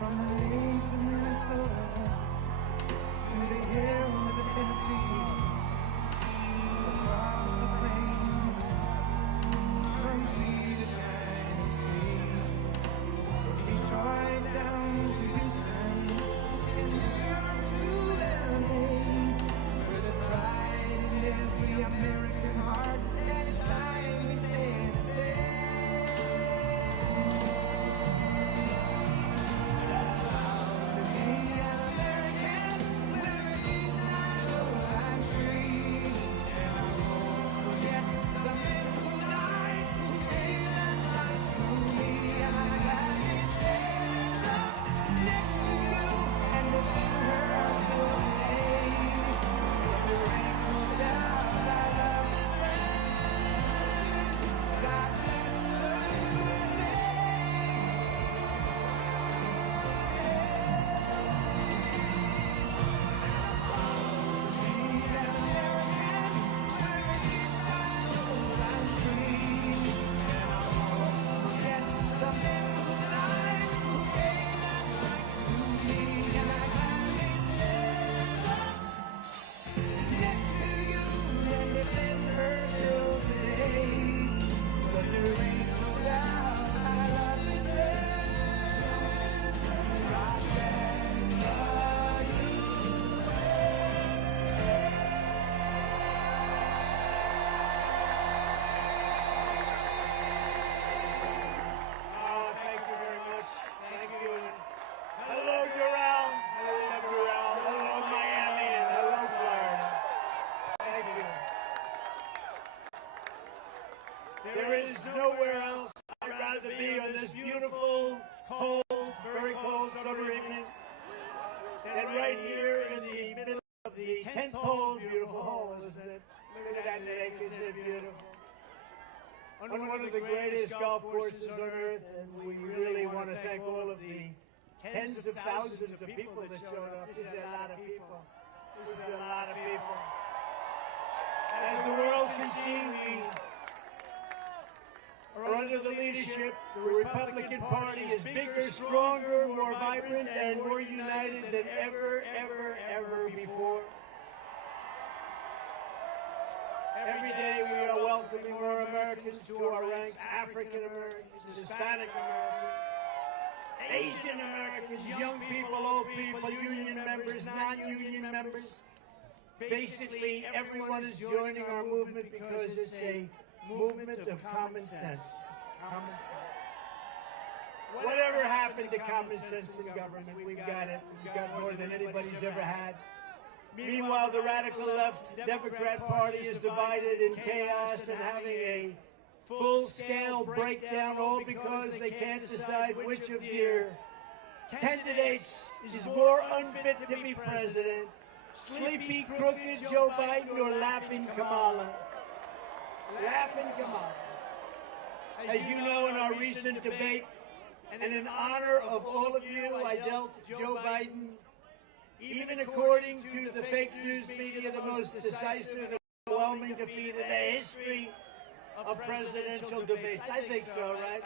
From the lakes of Minnesota to the hills of Tennessee, across the plains of Texas, from sea to shining sea, Detroit down to Houston, and New York to LA. There's pride in every American heart, and it's time we stand and say. There is nowhere else I'd rather be on this beautiful, cold, very cold summer evening than right here in the middle of the 10th hole. Beautiful hole, isn't it? Look at that lake, isn't it beautiful? On one of the greatest golf courses on earth, and we really want to thank all of the tens of thousands of people that showed up. This is a lot of people. This is a lot of people. As the world can see, we are under the leadership. The Republican Party is bigger, stronger, more vibrant, and more united than ever, ever, ever before. Every day we are welcoming more Americans to our ranks, African Americans, Hispanic Americans, Asian Americans, young people, old people, union members, non-union members. Basically, everyone is joining our movement because it's a movement of common sense. Common sense. Whatever happened to common sense in government? We've got it. We've got more than anybody's ever had. Meanwhile, the radical left Democrat Party is divided in chaos and having a full-scale breakdown, all because they can't decide which of their candidates is more unfit to be president. Sleepy, crooked Joe Biden or laughing Kamala. Laughing Kamala. As you know, in our recent debate, and in honor of all of you, I dealt Joe Biden, even according to the fake news media, the most decisive and overwhelming defeat in the history of presidential debates. I think so, right?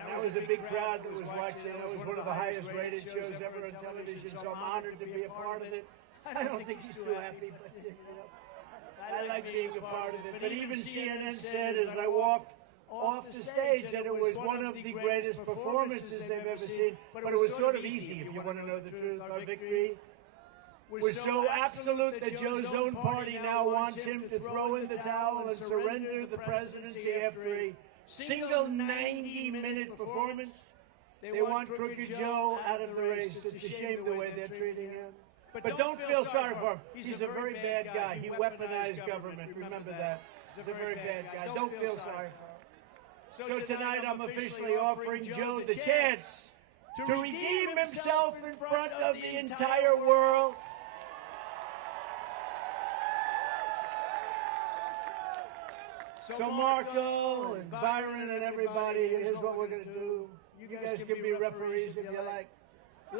And that was a big crowd that was watching. It was one of the highest rated shows ever on television, so I'm honored to be a part of it. I don't think she's too happy, but I like being a part of it. But even CNN said as I walked off the stage that it was one of the greatest performances they've ever seen. But it was sort of easy, if you want to know the truth. Our victory was so absolute that Joe's own party now wants him to throw in the towel and surrender the presidency after a single 90-minute performance. They want Crooked Joe out of the race. It's a shame the way they're treating him. But don't feel sorry for him. He's a very bad guy. He weaponized government. Remember that. He's a very bad guy. Don't feel sorry for him. So tonight I'm officially offering Joe the chance to redeem himself in front of the entire world. So Marco and Byron and everybody, here's what we're going to do. You guys can be referees if you like.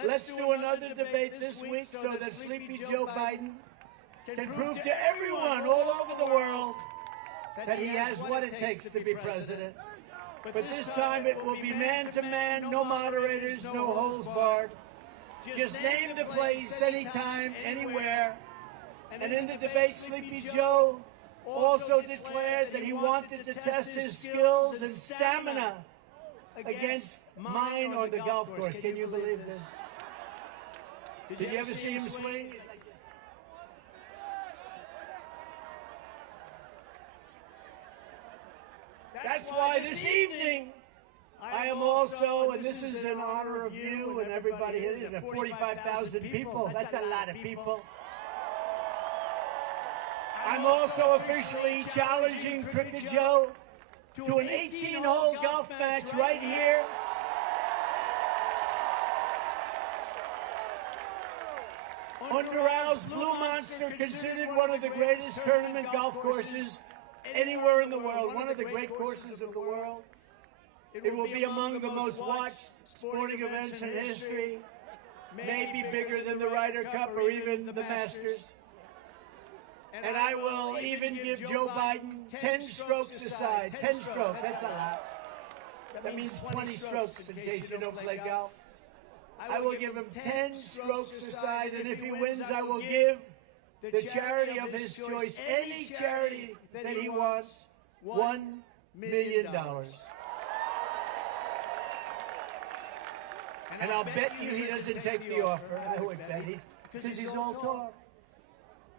Let's do another debate this week so that Sleepy Joe Biden can prove to everyone all over the world that he has what it takes to be president. But this time it will be man-to-man, no moderators, no holds barred. Just name the place, anytime, anywhere. And in the debate, Sleepy Joe also declared that he wanted to test his skills and stamina against mine on the golf course. Can you believe this? Did you ever see him swing? That's why this evening I am also, and this is in honor of you and everybody here, 45,000 people. That's a lot of people. I'm also officially challenging Cricket Joe to an 18-hole golf match right here. On Doral Blue Monster, considered one of the greatest tournament golf courses anywhere in the world, one of the great courses of the world. It will be among the most watched sporting events in history, maybe bigger than the Ryder Cup or even the Masters. And I will even give Joe Biden 10 strokes aside. 10 strokes, that's a lot. That means 20 strokes in case you don't play golf. I will give him 10 strokes aside, and if he wins, I will give the charity of his choice, any charity that he wants, $1 million. And I'll bet you he doesn't take the offer. I would bet he, because he's all talk.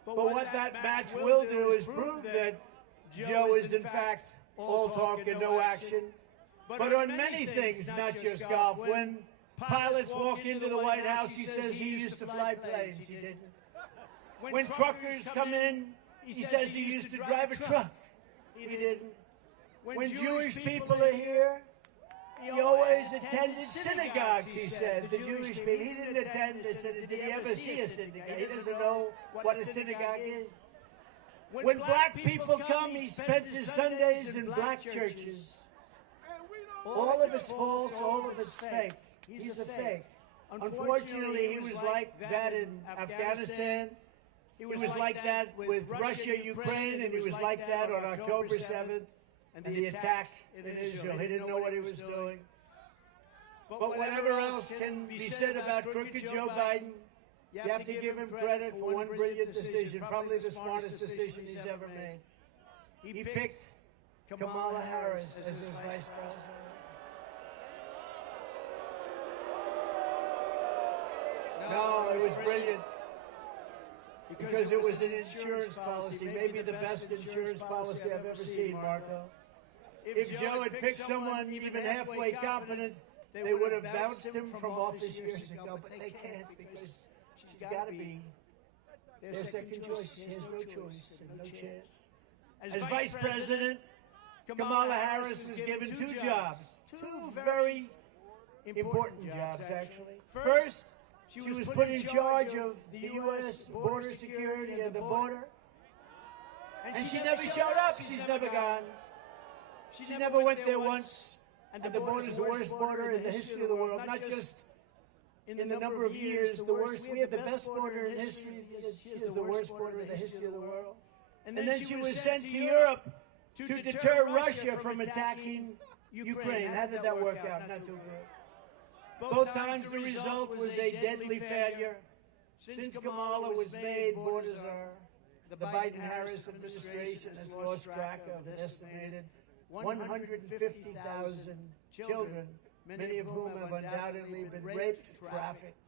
But what that match will do is prove that Joe is in fact all talk and no action. But on many things, not just golf. When pilots walk into the White House, he says he used to fly planes. He didn't. When truckers come in, he says he used to drive a truck. He didn't. When Jewish people are here, he always attended synagogues, he said. The Jewish people, he didn't attend a synagogue. Did he ever see a synagogue? He doesn't know what a synagogue is. When black people come, he spent his Sundays in black churches. All of it's false, all of it's fake. He's a fake. Unfortunately, he was like that in Afghanistan. He was like that with Russia, Ukraine, and he was like that on October 7th and the attack in Israel. He didn't know what he was doing. But whatever else can be said about crooked Joe Biden, you have to give him credit for one brilliant decision, probably the smartest decision he's ever made. He picked Kamala Harris as his vice president. No, it was brilliant. Because it was an insurance policy, maybe the best insurance policy I've ever seen, Marco. If Joe had picked someone even halfway competent, they would have bounced him from office years ago, but they can't because she's got to be their second choice. She has no choice and no chance. As vice president, Kamala Harris was given two jobs, two very important jobs, actually. First, she was put in charge of the U.S. border security and the border. And she never showed up. She's never gone. She never went there once. And the border's the worst border in the history of the world, not just in the number of years, the worst. We had the best border in history. She is the worst border in the history of the world. And then she was sent to Europe to deter Russia from attacking Ukraine. How did that work out? Not too good. Both times the result was a deadly failure. Since Kamala was made, borders are, the Biden-Harris administration has lost track of an estimated 150,000 children, many of whom have undoubtedly been raped, trafficked,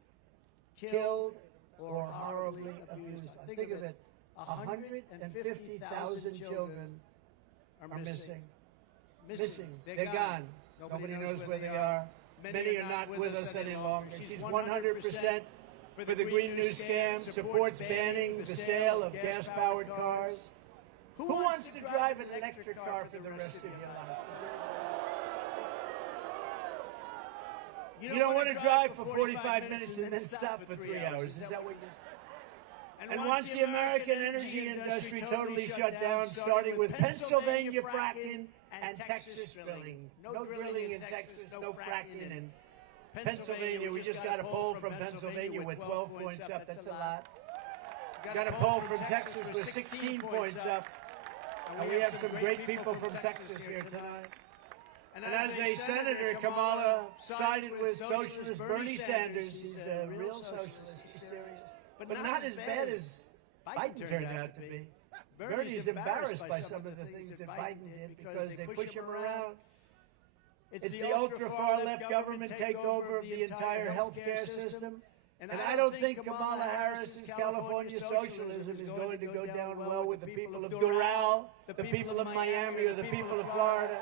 killed, or horribly abused. Think of it, 150,000 children are missing. They're gone. Nobody knows where they are. Many are not with us any longer. She's 100% for the Green New Scam, supports banning the sale of gas-powered cars. Who wants to drive an electric car for the rest of your life? You don't want to drive for 45 minutes and then stop for 3 hours. Is that what you're saying? And once the American energy industry totally shut down, starting with Pennsylvania fracking and Texas drilling. No drilling in Texas, no fracking in Pennsylvania. We just got a poll from Pennsylvania with 12 points up. That's a lot. Got a poll from Texas with 16 points up. And we have some great people from Texas here tonight. And as a senator, Kamala sided with socialist Bernie Sanders. He's a real socialist. He's serious. But not as bad as Biden turned out to be. Bernie's embarrassed by some of the things that Biden did because they push him around. It's the ultra-far left government takeover of the entire healthcare system. And I don't think Kamala Harris's California socialism is going to go down well with the people of Doral, the people of Miami, or the people of Florida.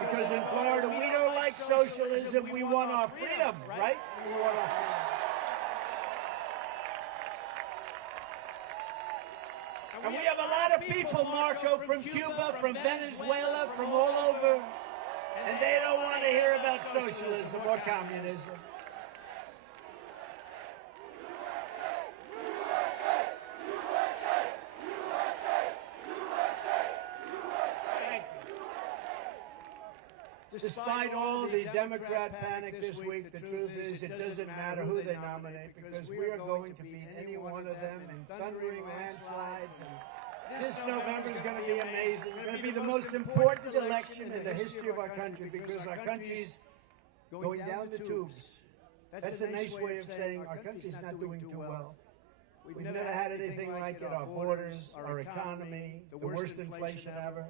Because in Florida, we don't like socialism. We want our freedom, right? We want our freedom. And we have a lot of people, Marco, from Cuba, from Venezuela, from all over, and they don't want to hear about socialism or communism. Despite all the Democrat panic this week, the truth is it doesn't matter who they nominate because we are going to beat any one of them in thundering landslides. And this November is going to be amazing. It's going to be the most important election in the history of our country because our country's going down the tubes. That's a nice way of saying our country's not doing too well. We've never had anything like it. Our borders, our economy, the worst inflation ever.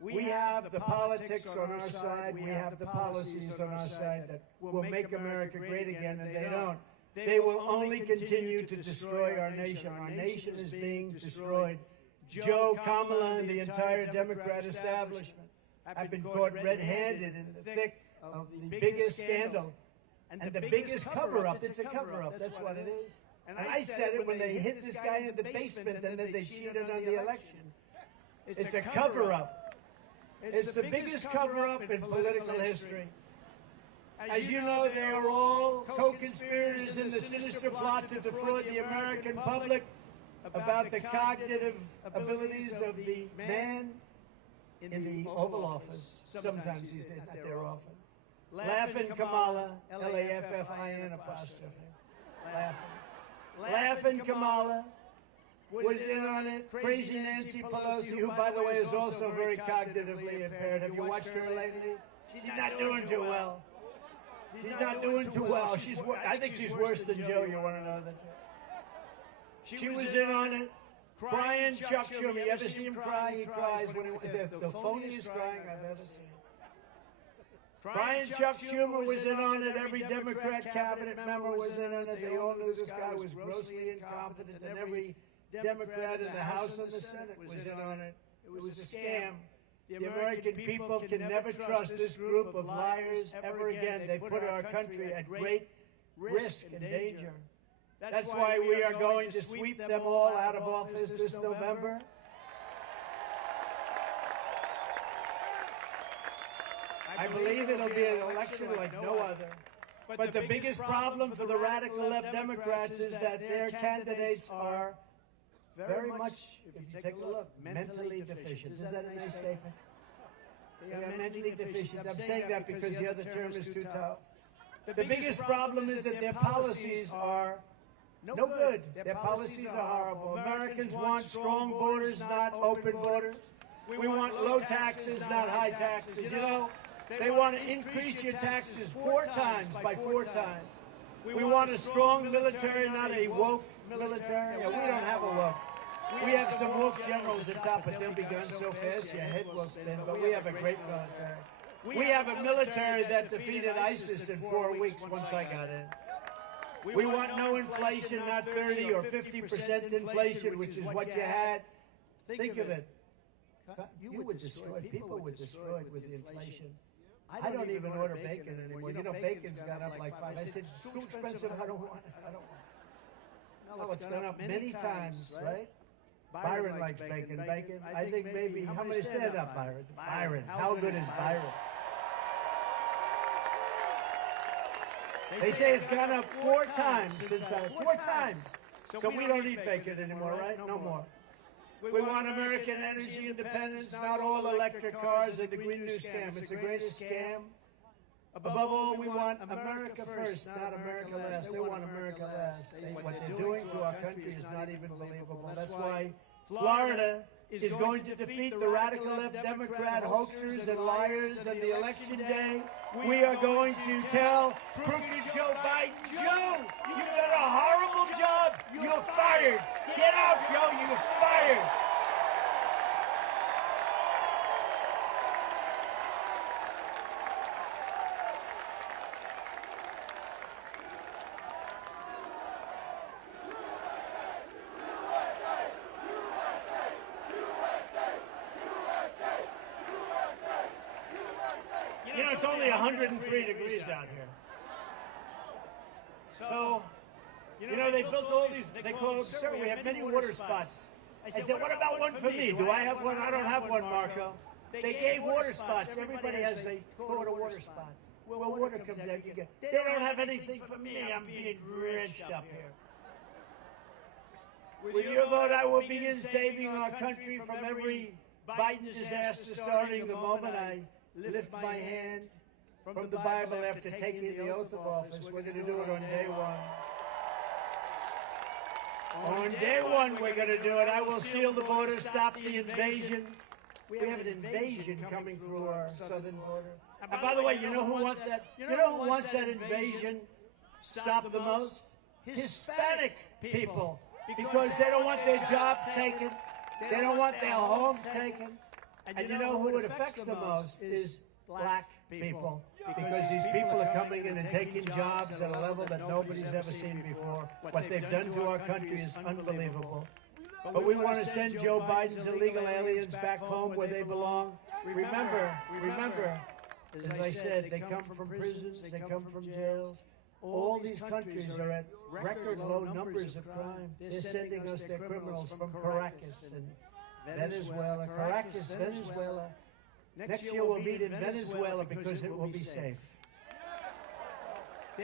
We have the politics on our side, we have the policies on our side that will make America great again, and they don't. They will only continue to destroy our nation. Our nation is being destroyed. Joe, Kamala, and the entire Democrat establishment have been caught red-handed in the thick of the biggest scandal and the biggest cover-up. It's a cover-up, that's what it is. And I said it when they hit this guy in the basement and then they cheated on the election. It's a cover-up. It's the biggest cover-up in political history. As you know, they are all co-conspirators in the sinister plot to defraud the American public about the cognitive abilities of the man in the Oval Office. Sometimes he's not there often. Laughing Kamala, L-A-F-F-I-N apostrophe. Laughing. Laughing Kamala was in on it. Crazy Nancy Pelosi, who, by the way, is also very cognitively impaired. Have you watched her lately? She's not doing too well. She's not doing too well. I think she's worse than Joe. You want to know that? She was in on it. Crying Chuck Schumer. You ever see him cry? He cries when the phoniest crying I've ever seen. Crying Chuck Schumer was in on it. Every Democrat cabinet member was in on it. They all knew this guy was grossly incompetent, and every Democrat in the House and the Senate was in on it. It was a scam. The American people can never trust this group of liars ever again. They put our country at great risk and danger. That's why we are going to sweep them all out of office this November. I believe it'll be an election like no other. But the biggest problem for the radical left Democrats is that their candidates are very much, if you take a look, mentally deficient. Is that a nice statement? They are mentally deficient. I'm saying that because the other term is too tough. The biggest problem is that their policies are no good. Their policies are horrible. Americans want strong borders, not open borders. We want low taxes, not high taxes. You know, they want to increase your taxes 4 times by 4 times. We want a strong military, not a woke military. Yeah, we don't have a woke. We have some woke generals at top, but they'll be gone so fast your head will spin. But we have a great military. We have a military that defeated ISIS in 4 weeks once I got in. We want no inflation, not 30 or 50% inflation, which is what you had. Think of it. You would destroy, people would destroy with the inflation. I don't even order bacon anymore. You know, bacon's gone up like 5. I said, it's too expensive, I don't want it. I don't want it. No, it's gone up many times, right? Byron likes bacon. Bacon, I think maybe, how many stand up, Byron? Byron, how good is Byron? They say it's gone up 4 times since 4 times. So we don't eat bacon anymore, right? No more. We want American energy independence, not all electric cars and the Green New Scam. It's the greatest scam. Above all, we want America first, not America last. They want America last. What they're doing to our country is not even believable. That's why Florida is going to defeat the radical left Democrat hoaxers and liars on the election day. We are going to tell crooked Joe Biden, Joe, you've done a horrible job. You're fired. Get out, Joe. You're fired. You know, it's only 103 degrees out here. So, you know, they built all these, they call them, sir, we have many water spots. I said, what about one for me? Do I have one? I don't have one, Marco. They gave water spots. Everybody has a quote a water spot. Well, water comes out, you get. They don't have anything for me. I'm being drenched up here. With your vote, I will begin saving our country from every Biden disaster starting the moment I lift my hand from the Bible after taking the oath of office. We're going to do it on day one. On day one, we're going to do it. I will seal the border, stop the invasion. We have an invasion coming through our southern border. And by the way, you know who wants that? You know who wants that invasion stopped the most? Hispanic people, because they don't want their jobs taken. They don't want their homes taken. And you know who it affects the most is black people, because these people are coming in and taking jobs at a level that nobody's ever seen before. What they've done to our country is unbelievable. But we want to send Joe Biden's illegal aliens back home where they belong. Remember, as I said, they come from prisons, they come from jails. All these countries are at record low numbers of crime. They're sending us their criminals from Caracas and Venezuela. Caracas, Venezuela. Next year we'll meet in Venezuela because it will be safe.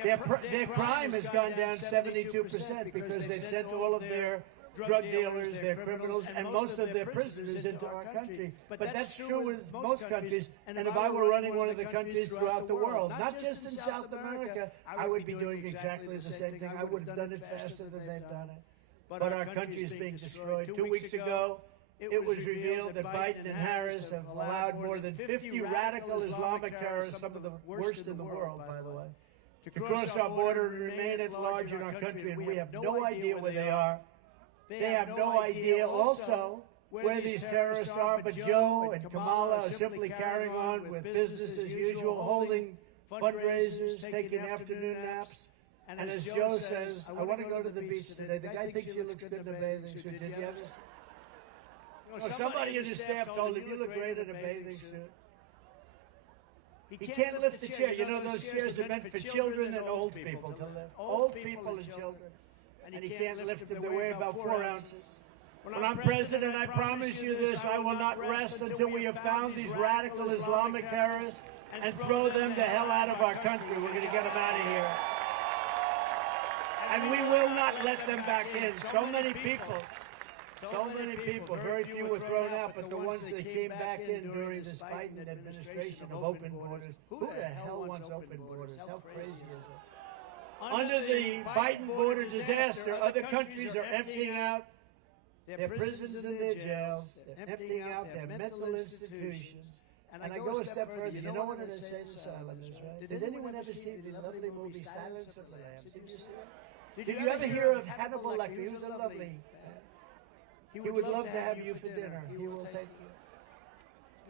Their crime has gone down 72% because they've sent all of their drug dealers, their criminals, and most of their prisoners into our country. But that's true with most countries. And if I were running one of the countries throughout the world, not just in South America, I would be doing exactly the same thing. I would have done it faster than they've done it. But our country is being destroyed. 2 weeks ago, it was revealed that Biden and Harris have allowed more than 50 radical Islamic terrorists, some of the worst in the world, by the way, to cross our border and remain at large in our country, and we have no idea where they are. They have no idea also where these terrorists are, but Joe and Kamala are simply carrying on with business as usual, holding fundraisers, taking afternoon naps. And as Joe says, I want to go to the beach today. The guy thinks he looks good in a bathing suit. Did you ever see? Oh, somebody in his staff told him, you look great in a bathing suit. He can't lift the chair. You know, those chairs are meant for children and old people to lift. Old people and children. And he can't lift them. They weigh about 4 ounces. When I'm president, I promise you this, I will not rest until we have found these radical Islamic terrorists and throw them the hell out of our country. We're going to get them out of here. And we will not let them back in. So many people, very few were thrown out, but the ones that came back in during this Biden administration of open borders, who the hell wants open borders? How crazy is it? Under the Biden border disaster, other countries are emptying out their prisons and their jails. They're emptying out their mental institutions. And I go a step further. You know what an insane asylum is, right? Did anyone ever see the lovely movie Silence of the Lambs? Did you see it? Did you ever hear of Hannibal Lecter? He was a lovely man. He would love to have you for dinner. He will take you.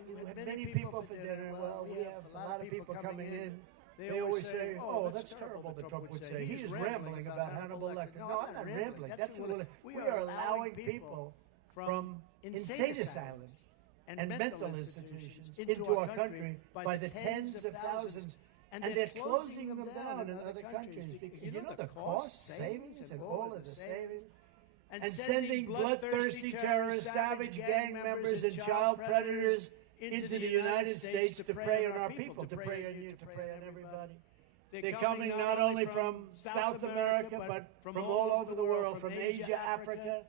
He would have many people for dinner. Well, we have a lot of people coming in. They always say, oh, that's terrible, the Trump would say. He's rambling about Hannibal Lecter. No, I'm not rambling. That's what we are allowing people from insane asylums and mental institutions into our country by the tens of thousands. And they're closing them down in other countries. You know the cost savings and all of the savings? And sending bloodthirsty terrorists, savage gang members, and child predators into the United States to prey on our people, to prey on you, to prey on everybody. They're coming not only from South America, but from all over the world, from Asia, Africa,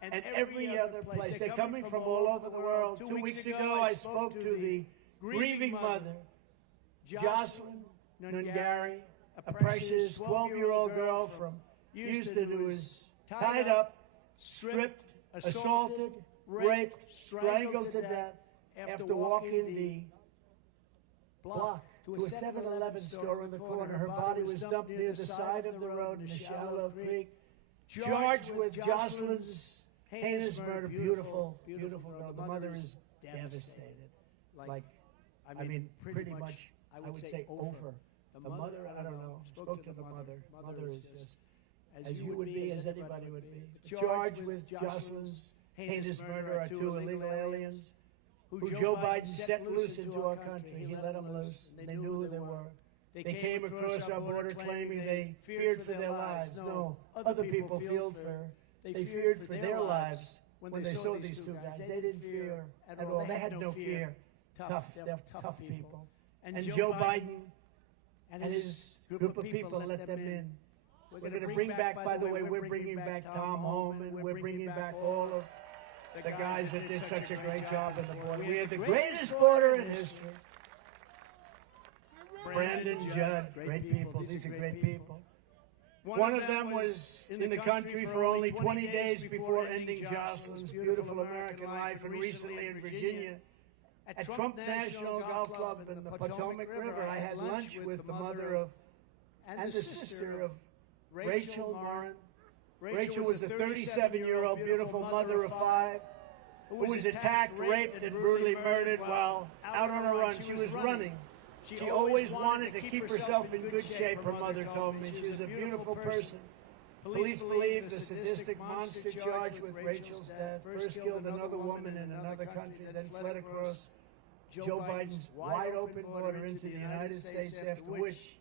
and every other place. They're coming from all over the world. 2 weeks ago, I spoke to the grieving mother, Jocelyn Nungari, a precious 12-year-old girl from Houston who was tied up, stripped, assaulted, raped, strangled to death after walking the block to a 7-Eleven store in the corner. Her body was dumped near the side of the road in a shallow creek, charged with Jocelyn's heinous murder. Beautiful, beautiful girl. The mother is devastated. Like, I mean, pretty much, I would say over. The mother, I don't know, spoke to the mother. Mother is just as you would be, as anybody would be. Charged with Jocelyn's heinous murder are 2 illegal aliens who Joe Biden set loose into our country. He let them loose. They knew who they were. They came across our border claiming they feared for their lives. No, other people feared for. They feared for their lives when they saw these 2 guys. They didn't fear at all. They had no fear. They're tough people. And Joe Biden and his group of people let them in. We're going to bring back, by the way, we're bringing back Tom home, and we're bringing back all of the guys that did such a great job in the border. We had the greatest border in history. Brandon, Judd, great people. These are great people. One of them was in the country for only 20 days before ending Jocelyn's beautiful American life, and recently in Virginia, at Trump National Golf Club in the Potomac River, I had lunch with the mother of and the sister of Rachel Morin. Rachel was a 37-year-old beautiful mother of 5 who was attacked, raped, and brutally murdered while out on a run. She was running. She always wanted to keep herself in good shape, her mother told me. She was a beautiful person. Police believe the sadistic monster charged with Rachel's death first killed another woman in another country, then fled across Joe Biden's wide-open border into the United States, after which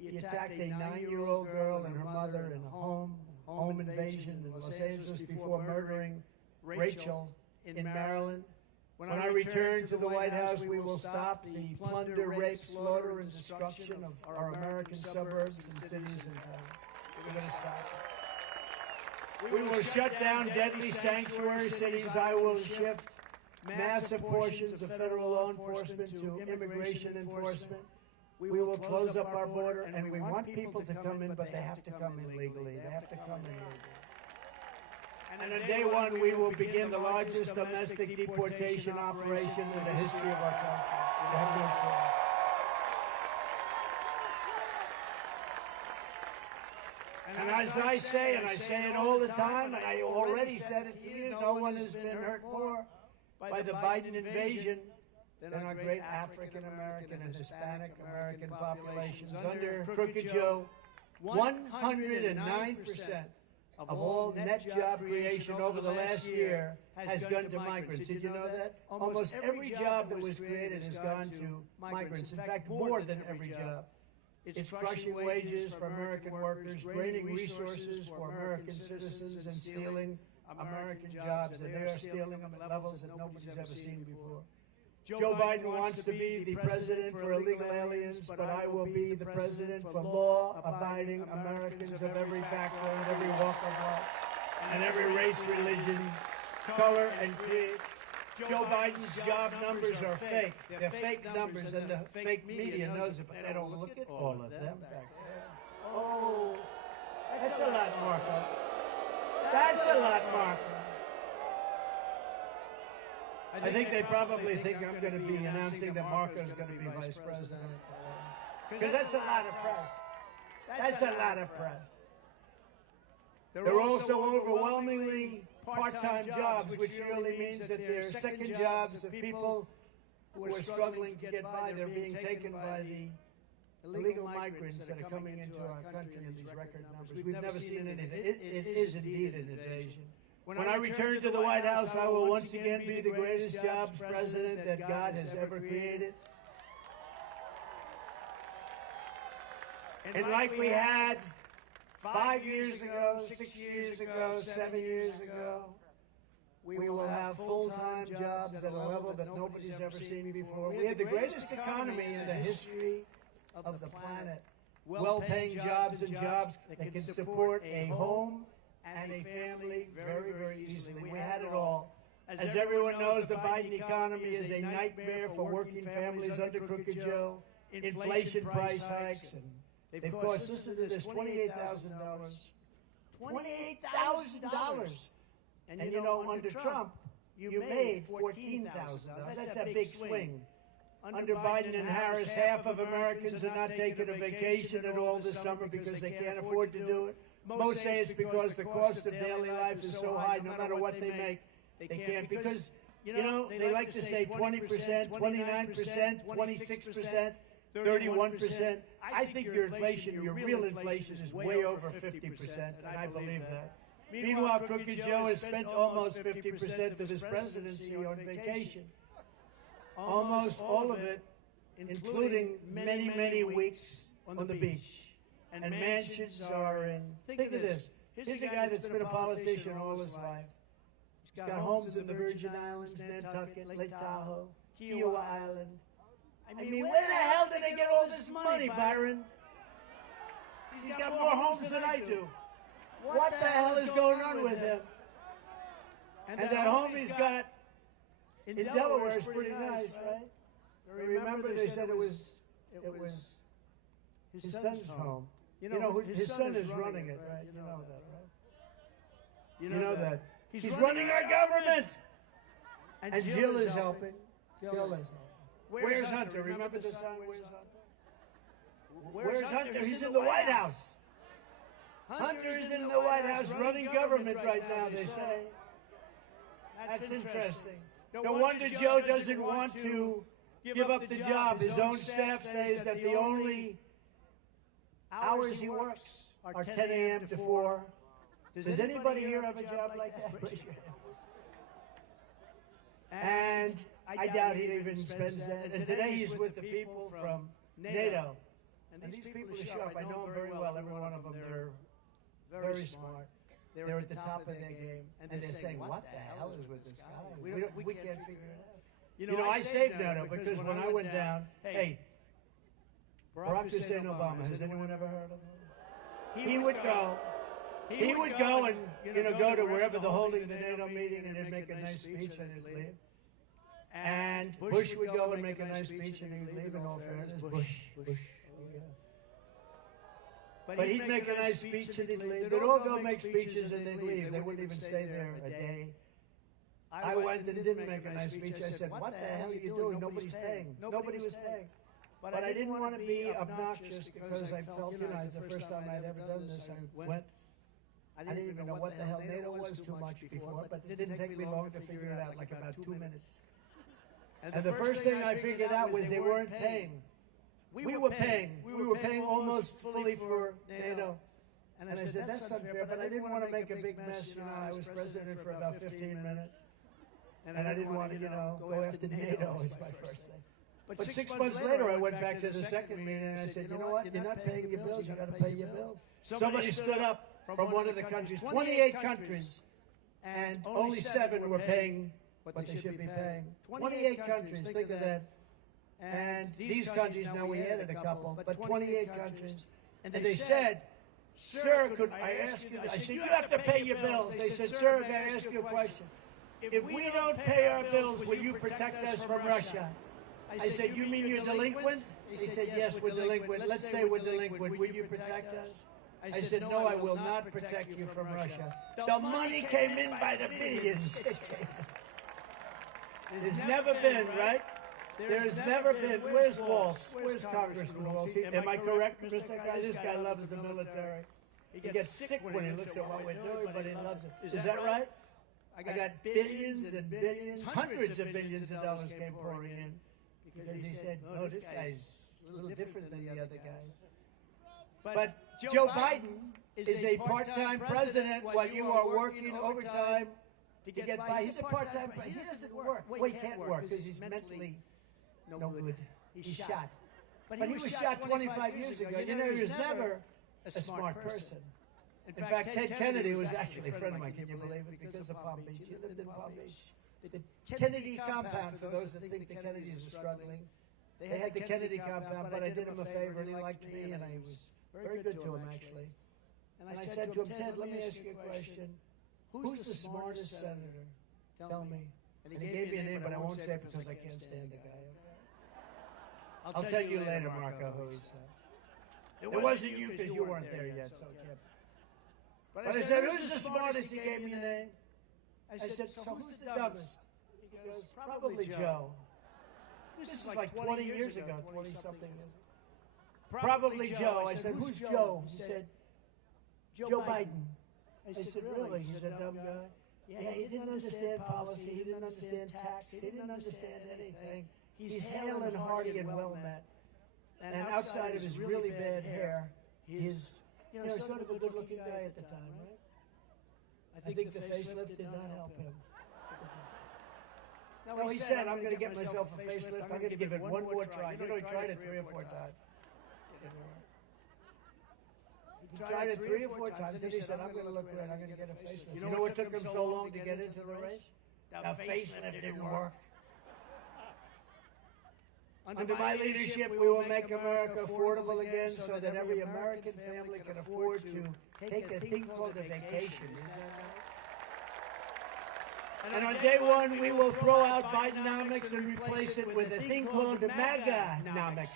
he attacked a 9-year-old girl and her mother in a home invasion in Los Angeles before murdering Rachel in Maryland. When I return to the White House, we will stop the plunder, rape, slaughter, and destruction of our American suburbs and cities and towns. We're going to stop it. We will shut down deadly sanctuary cities. I will shift massive portions of federal law enforcement to immigration enforcement. We will close up our border, and we want people to come in, but they have to come in legally. They have to come in legally. And on day 1, we will begin the largest domestic deportation operation in the history of our country. We have no choice. And as I say, and I say it all the time, and I already said it to you, no one has been hurt more by the Biden invasion than our great African American and Hispanic American populations. Under Crooked Joe, 109% of all net job creation over the last year has gone to migrants. Did you know that? Almost every job that was created has gone to migrants. In fact, more than every job. It's crushing wages for American workers, draining resources for American citizens, and stealing American jobs. And they are stealing them at levels that nobody's ever seen before. Joe Biden wants to be the president for illegal aliens, but I will be the president for law-abiding Americans of every background, every walk of life, and every race, religion, color, and creed. Joe Biden's job numbers are fake. They're fake numbers, and the fake media knows it, but they don't look at all of them back there. Oh, that's a lot, Marco. That's a lot, Marco. I think they probably think I'm going to be announcing that Marco's going to be vice president. Because that's a lot of press. That's a lot of press. There are also overwhelmingly part-time jobs, which really means that they're second jobs of people who are struggling to get by. They're being taken by the illegal migrants that are coming into our country in these record numbers. We've never seen anything. It is indeed an invasion. When I return to the White House, I will once again be the greatest jobs president that God has ever created. And like we had 5 years ago, 6 years ago, 7 years ago, we will have full-time jobs at a level that nobody's ever seen before. We had the greatest economy in the history of the planet. Well-paying jobs and jobs that can support a home and a family very, very easily. We had it all. As everyone knows, the Biden economy is a nightmare for working families under Crooked Joe. Inflation, price hikes, and they've cost, listen to this, $28,000. $28,000! And you know, under Trump, you made $14,000. That's a big swing. Under Biden and Harris, half of Americans are not taking a vacation at all this summer because they can't afford to do it. Most say it's because the cost of daily life is so high, no matter what they make, they can't. Because, you know, they like to say 20%, 29%, 26%, 31%. I think your inflation, your real inflation is way over 50%, and I believe that. Meanwhile, Crooked Joe has spent almost 50% of his presidency on vacation. Almost all of it, including many, many weeks on the beach. And mansions are in, think of this, here's a guy that's been a politician all his life. He's got homes in the Virgin Islands, Nantucket, Lake Tahoe, Kiowa Island. I mean, where the hell did they get all this money, Byron? He's got more homes than I do. What the hell is going on with him? And that home he's got in Delaware is pretty nice, right? Remember they said it was his son's home. You know, his son is running it, right? You know that, right? You know that. He's running our government! And Jill is helping. Jill is helping. Where's Hunter? Remember the son? Where's Hunter? Where's Hunter? He's in the White House. Hunter is in the White House running government right now, they say. That's interesting. No wonder Joe doesn't want to give up the job. His own staff says that the only hours he works are 10 a.m. to 4. Does anybody here have a job like that? And I doubt he even spends that. And today he's with the people from NATO. And these people are sharp. I know them very well, every one of them. They're very smart. They're at the top of their game. And they're saying, what the hell is with this guy? We can't figure it out. You know, I saved NATO because when I went down, hey, Barack Hussein Obama, has anyone ever heard of him? He would go. He would go and, you know, go to wherever the holding the NATO meeting and he'd make a nice speech and he'd leave. And Bush would go and make a nice speech and he'd leave, in all fairness. Bush. But he'd make a nice speech and he'd leave. They'd all go make speeches and they'd leave. They wouldn't even stay there a day. I went and didn't make a nice speech. I said, what the hell are you doing? Nobody's paying. Nobody was paying. But I didn't want to be obnoxious because I felt, you know, the first time I'd ever done this, I went. I didn't even know what the hell NATO was too much before, but it didn't take me long to figure it out, like about 2 minutes. And the first thing I figured out was they weren't paying. We were paying. We were paying almost fully for NATO. And I said, that's unfair, but I didn't want to make a big mess. You know, I was president for about 15 minutes. And I didn't want to, you know, go after NATO was my first thing. But 6 months later, I went back to the second meeting and I said, you know what, you're not paying your bills, you got to pay your bills. Somebody stood up from one of the countries, 28 countries, and only 7 were paying what they should be paying. 28 countries, think of that. And these countries, now we added a couple, but 28 countries. And they said, sir, could I ask you, I said, you have to pay your bills. They said, sir, can I ask you a question? If we don't pay our bills, will you protect us from Russia? I said, you mean you're delinquent? They said, yes, we're delinquent. Let's say we're delinquent. Will you protect us? I said, no, I will not protect you from Russia. The money came in by the billions. There's never been, right? There's never been. Where's Walsh? Where's Congressman Walsh? Am I correct, Mr. Guy? This guy loves the military. He gets sick when he looks at what we're doing, but he loves it. Is that right? I got billions and billions, hundreds of billions of dollars came pouring in because he said, no, this guy's a little different than the other guys. But Joe Biden is a part-time president while you are working overtime to get by. He's a part-time, he doesn't work. Well, he can't work because he's mentally no good. He's shot. But he was shot 25 years ago. You know, he was never a smart person. In fact, Ted Kennedy was actually a friend of mine, can you believe it? Because of Palm Beach. He lived in Palm Beach. The Kennedy compound, for those that think the Kennedys are struggling, they had the Kennedy compound, but I did him a favor, and he liked me, and I was very good to him, actually. And I said to him, Ted, let me ask you a question. Who's the smartest senator? Tell me. And he gave me a name, but I won't say it because I can't stand the guy. I'll tell you later, Marco, who he said. It wasn't you because you weren't there yet, so I can't. But I said, who's the smartest? He gave me a name. I said, so who's the dumbest? He goes, probably Joe. This is like 20 years ago, 20-something years ago. Probably Joe. I said, who's Joe? He said, Joe Biden. I said, really? He's a dumb guy. Yeah, he didn't understand policy. He didn't understand tax. He didn't understand anything. He's hale and hearty and well-met. And outside of his really bad hair, he's, sort of a good-looking guy at the time, right? I think the facelift did not help him. No, he said, I'm going to get myself a facelift. I'm going to give it one more try. He tried it 3 or 4 times. He tried it 3 or 4 times, and he said, I'm going to look great. I'm going to get a facelift. You know what took him so long to get into the race? The facelift didn't work. Under my leadership, we will make America affordable again so that every American family can afford to take a thing called a vacation. And on day one, we will throw out Bidenomics and replace it with a thing called the MAGA-nomics.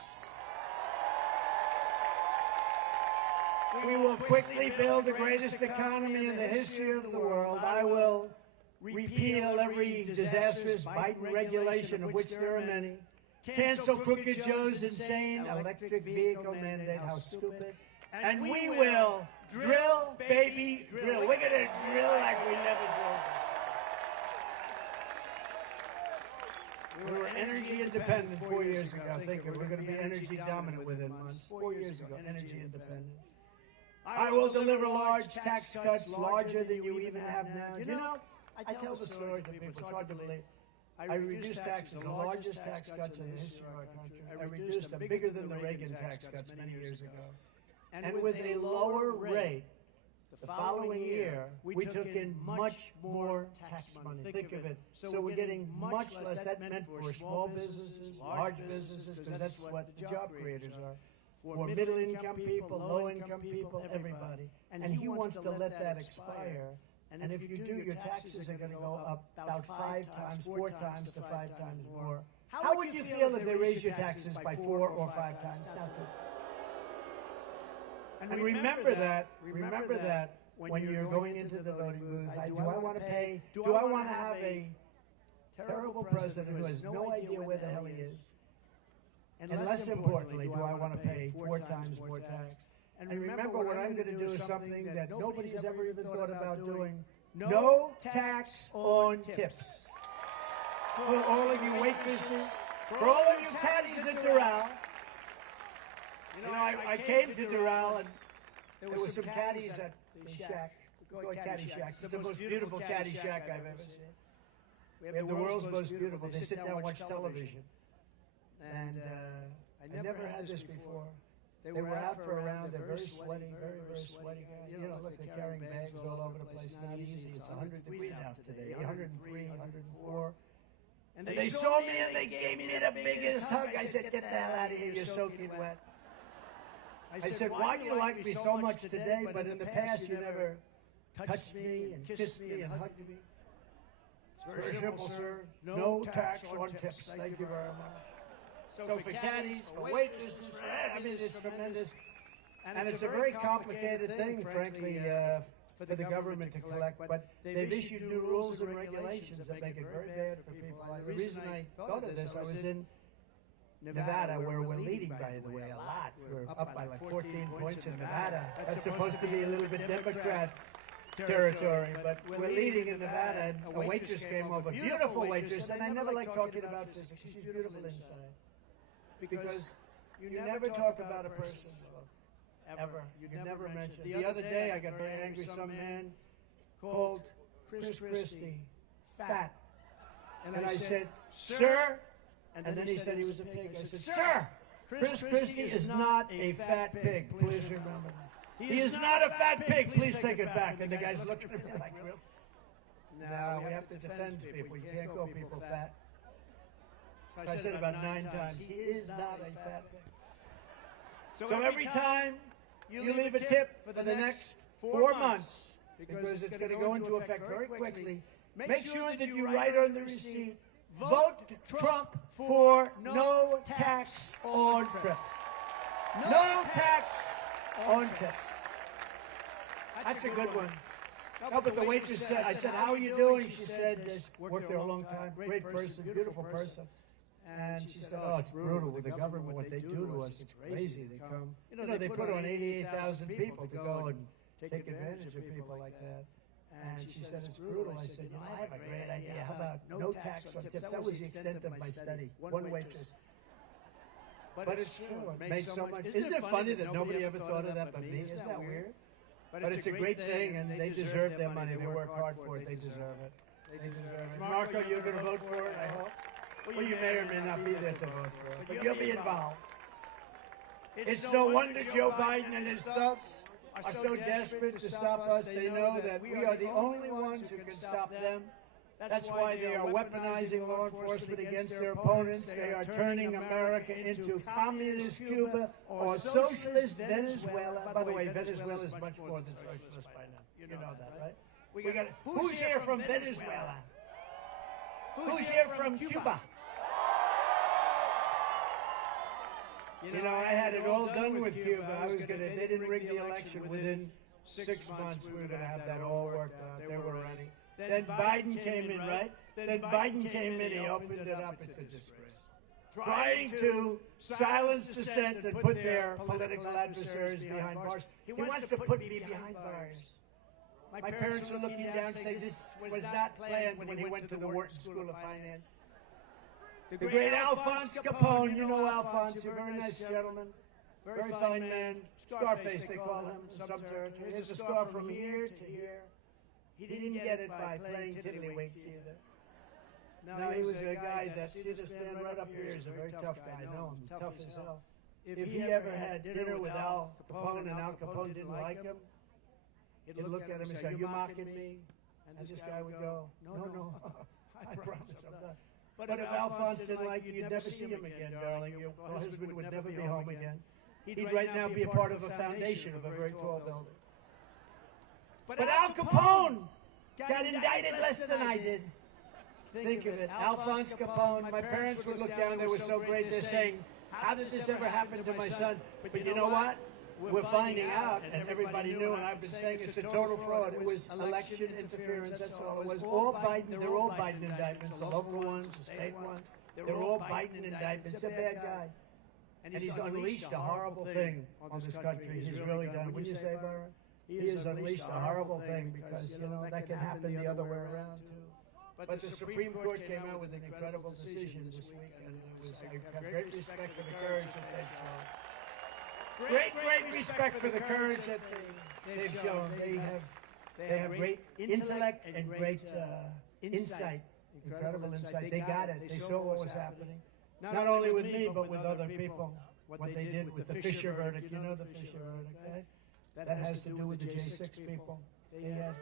We will quickly build the greatest economy in the history of the world. I will repeal every disastrous Biden regulation, of which there are many. Cancel Crooked Joe's insane electric vehicle mandate. How stupid. And we will drill, baby, drill. We're going to drill like we never drilled. We were energy independent 4 years ago. Thinking we're going to be energy dominant within months. 4 years ago, energy independent. I will deliver large tax cuts, larger than you even have now. You know, I tell the story to people. It's hard to believe. I reduced taxes, the largest tax cuts in the history of our country. I reduced them bigger than the Reagan tax cuts many years ago. And with a lower rate, the following year, we took in much more tax money. Think of it. So we're getting much less. That meant for small businesses, large businesses, because that's what the job creators are. For middle-income people, low-income people, everybody. And he wants to let that expire. And if you do, your taxes are going to go up about 5 times, 4 times to 5 times more. How would you feel if they raise your taxes by 4 or 5 times? Not good. And remember that when you're going into the voting booth, do I want to have a terrible president who has no idea where the hell he is? And less importantly, do I want to pay 4 times more tax? And remember, what I'm going to do is something that nobody's ever even thought about doing. No tax on tips. For all of you waitresses, for all of you caddies at Doral. You know, I came to Doral, and there were some caddies at the shack. We call it Caddy Shack. It's the most beautiful caddy shack I've ever seen. We have the world's most beautiful. They sit down and watch television. And I never had this before. They were out for a round. They're very sweaty, very, very sweaty guys. You know, look, they're carrying bags all over the place. Not easy. It's 100 degrees out today. 103, 104. And they saw me and they gave me the biggest hug. I said, get the hell out of here. You're soaking wet. I said, why do you like me so much today, but in the past you never touched me and kissed me and hugged me? It's very simple, sir. No tax on tips. Thank you very much. So for caddies, for waitresses, it's tremendous. And it's a very complicated thing, frankly, for the government to collect. But they've issued new rules and regulations that make it very bad for people. The reason I thought of this, I was in Nevada, where we're leading, by the way, a lot. We're up by like 14 points in Nevada. That's supposed to be a little bit Democrat territory, but we're leading in Nevada. And a waitress came over, beautiful waitress, and I never like talking about physics. She's beautiful inside. Because you never talk about a person's look, ever. You never mention. The other day I got very angry. Some man called Chris Christie fat. And I said, sir, and then he said he was a pig. I said, sir, Chris Christie is not a fat pig. Please remember. He is not a fat pig. Please take it back. And the guy's looking at me like, really? No, we have to defend people. You can't call people fat. I said about 9 times, he is not a fat pig. So every time you leave a tip for the next 4 months, because it's going to go into effect very quickly, make sure that you write on the receipt, vote Trump for no tax on trips. No tax on tips. That's a good one. No, but the waitress said, I said, how are you doing? She said, worked there a long time, great person, beautiful person. And she said, oh, it's brutal with the government, what they do to us. It's crazy. They come, they put on 88,000 people to go and take advantage of people like that. And she said, it's brutal. I said, I have a great idea. How about no tax on tips? That was the extent of my study. One waitress. But it's true. It made so much. Isn't it funny that nobody ever thought of that but me? Isn't that weird? But it's a great thing, and they deserve their money. They work hard for it. They deserve it. They deserve it. Marco, you're going to vote for it, I hope? Well, you may or may not be there to vote for it, but you'll be involved. It's no wonder Joe Biden and his thugs are so desperate to stop us. They know that we are the only ones who can stop them. That's why they are weaponizing law enforcement against their opponents. They are turning America into communist Cuba or socialist Venezuela. By the way, Venezuela is much more than socialist by now. You know that, right? Who's here from Venezuela? Who's here from Cuba? I had it all done with Cuba. They didn't rig the election. Within 6 months, we were going to have that all worked out. They were ready. Then Biden came in, right? Then Biden came in, he opened it up. It's a disgrace. Trying to silence dissent and put their political adversaries behind bars. He wants to put me behind bars. My parents are looking down saying this was not planned when he went to the Wharton School of Finance. The great Alphonse Capone, you know Alphonse, a very nice gentleman, very fine man, Scarface they call him in some territories. He has a scar from here to here. He didn't get it by playing tiddlywinks either. No, he was a guy that, see this man right up here is a very tough guy. I know him, tough as hell. If he ever had dinner with Al Capone and Al Capone didn't like him, he'd look at him and say, are you mocking me? And this guy would go, no, I promise I'm not. But if Alphonse didn't like you, you'd never see him again, darling. Your husband would never be home again. He'd right now be a part of a foundation of a very tall building. But Al Capone got indicted less than I did. Think of it. Alphonse Capone, my parents would look down, they were so great, they're saying, how did this ever happen to my son? But you know what? We're finding out, and everybody knew, and I've been saying it's a total fraud. It was election interference, that's all. It was all Biden. They're all Biden indictments, the local ones, the state ones. They're all Biden indictments. He's a bad guy. And he's unleashed a horrible thing on this country. He's really done. Wouldn't you say, Byron? He has unleashed a horrible thing because, that can happen the other way around, too. But the Supreme Court came out with an incredible decision this week, and I have great respect for the courage that they've shown. Great respect for the courage that they've shown. They have great intellect and great insight, incredible insight. They got it. They saw what was happening. Not only with me, but with other people. What they did with the Fisher verdict. You know the Fisher verdict, right? That has to do with the J6 people. They had